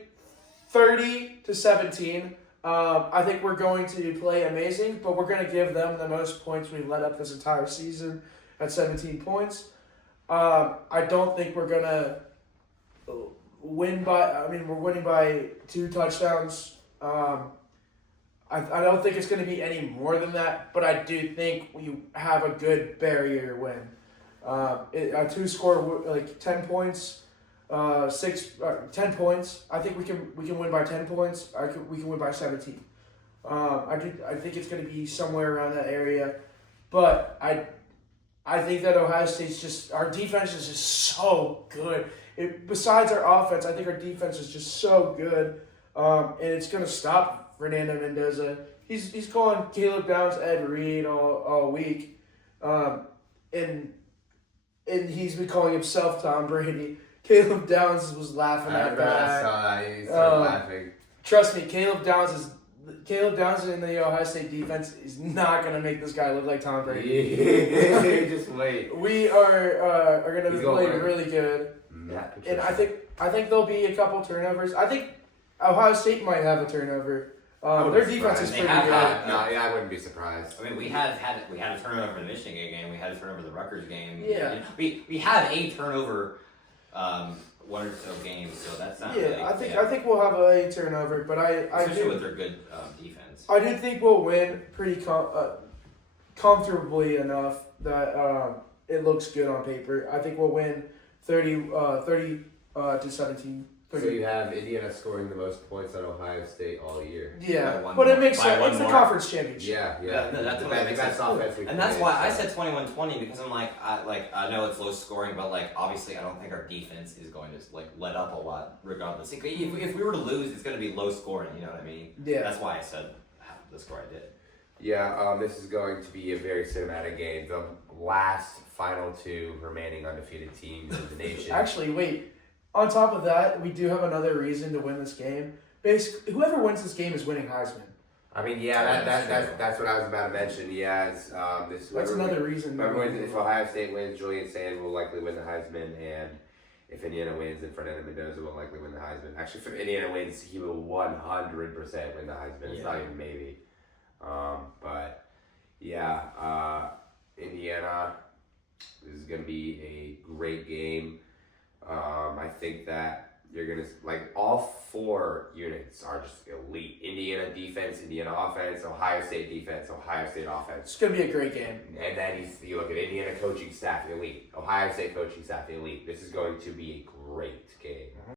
30-17. I think we're going to play amazing, but we're going to give them the most points we've let up this entire season at 17 points. I don't think we're going to win by. I mean, we're winning by 2 touchdowns. I don't think it's going to be any more than that, but I do think we have a good barrier win. A 2-score, like 10 points, 10 points. I think we can win by 10 points. We can win by 17. I think it's going to be somewhere around that area, but I think that Ohio State's our defense is just so good. Besides our offense, I think our defense is just so good, and it's going to stop Fernando Mendoza. He's calling Caleb Downs Ed Reed all week, and he's been calling himself Tom Brady. Caleb Downs was laughing at that. I saw that. He started laughing. Trust me, Caleb Downs in the Ohio State defense is not going to make this guy look like Tom Brady. Just wait. We are going to play really good. And I think there'll be a couple turnovers. I think Ohio State might have a turnover. Their defense is pretty good. I wouldn't be surprised. I mean, we had a turnover in the Michigan game. We had a turnover in the Rutgers game. Yeah. We had a turnover one or so games, so that's not. Yeah, really, I think we'll have a turnover, but especially with their good defense. I do think we'll win pretty comfortably enough that it looks good on paper. I think we'll win 30 to 17. So you have Indiana scoring the most points on Ohio State all year. Yeah, but it makes sense. It's the conference championship. Yeah. No, that's the what makes best sense. offense we And that's why I said 21-20 because I'm like, I know it's low scoring, but like obviously I don't think our defense is going to like let up a lot regardless. If we were to lose, it's going to be low scoring. You know what I mean? Yeah. That's why I said the score I did. Yeah, this is going to be a very cinematic game. The last final 2 remaining undefeated teams in the nation. Actually, wait. On top of that, we do have another reason to win this game. Basically, whoever wins this game is winning Heisman. I mean, yeah, that's what I was about to mention. Yeah, that's another reason. Remember, if Ohio State wins, Julian Sand will likely win the Heisman, and if Indiana wins, then Fernando Mendoza will likely win the Heisman. Actually, if Indiana wins, he will 100% win the Heisman. It's not even maybe. But yeah, Indiana is going to be a great game. I think that you're going to, like, all 4 units are just elite. Indiana defense, Indiana offense, Ohio State defense, Ohio State offense. It's going to be a great game. And then you look at Indiana coaching staff, elite. Ohio State coaching staff, elite. This is going to be a great game.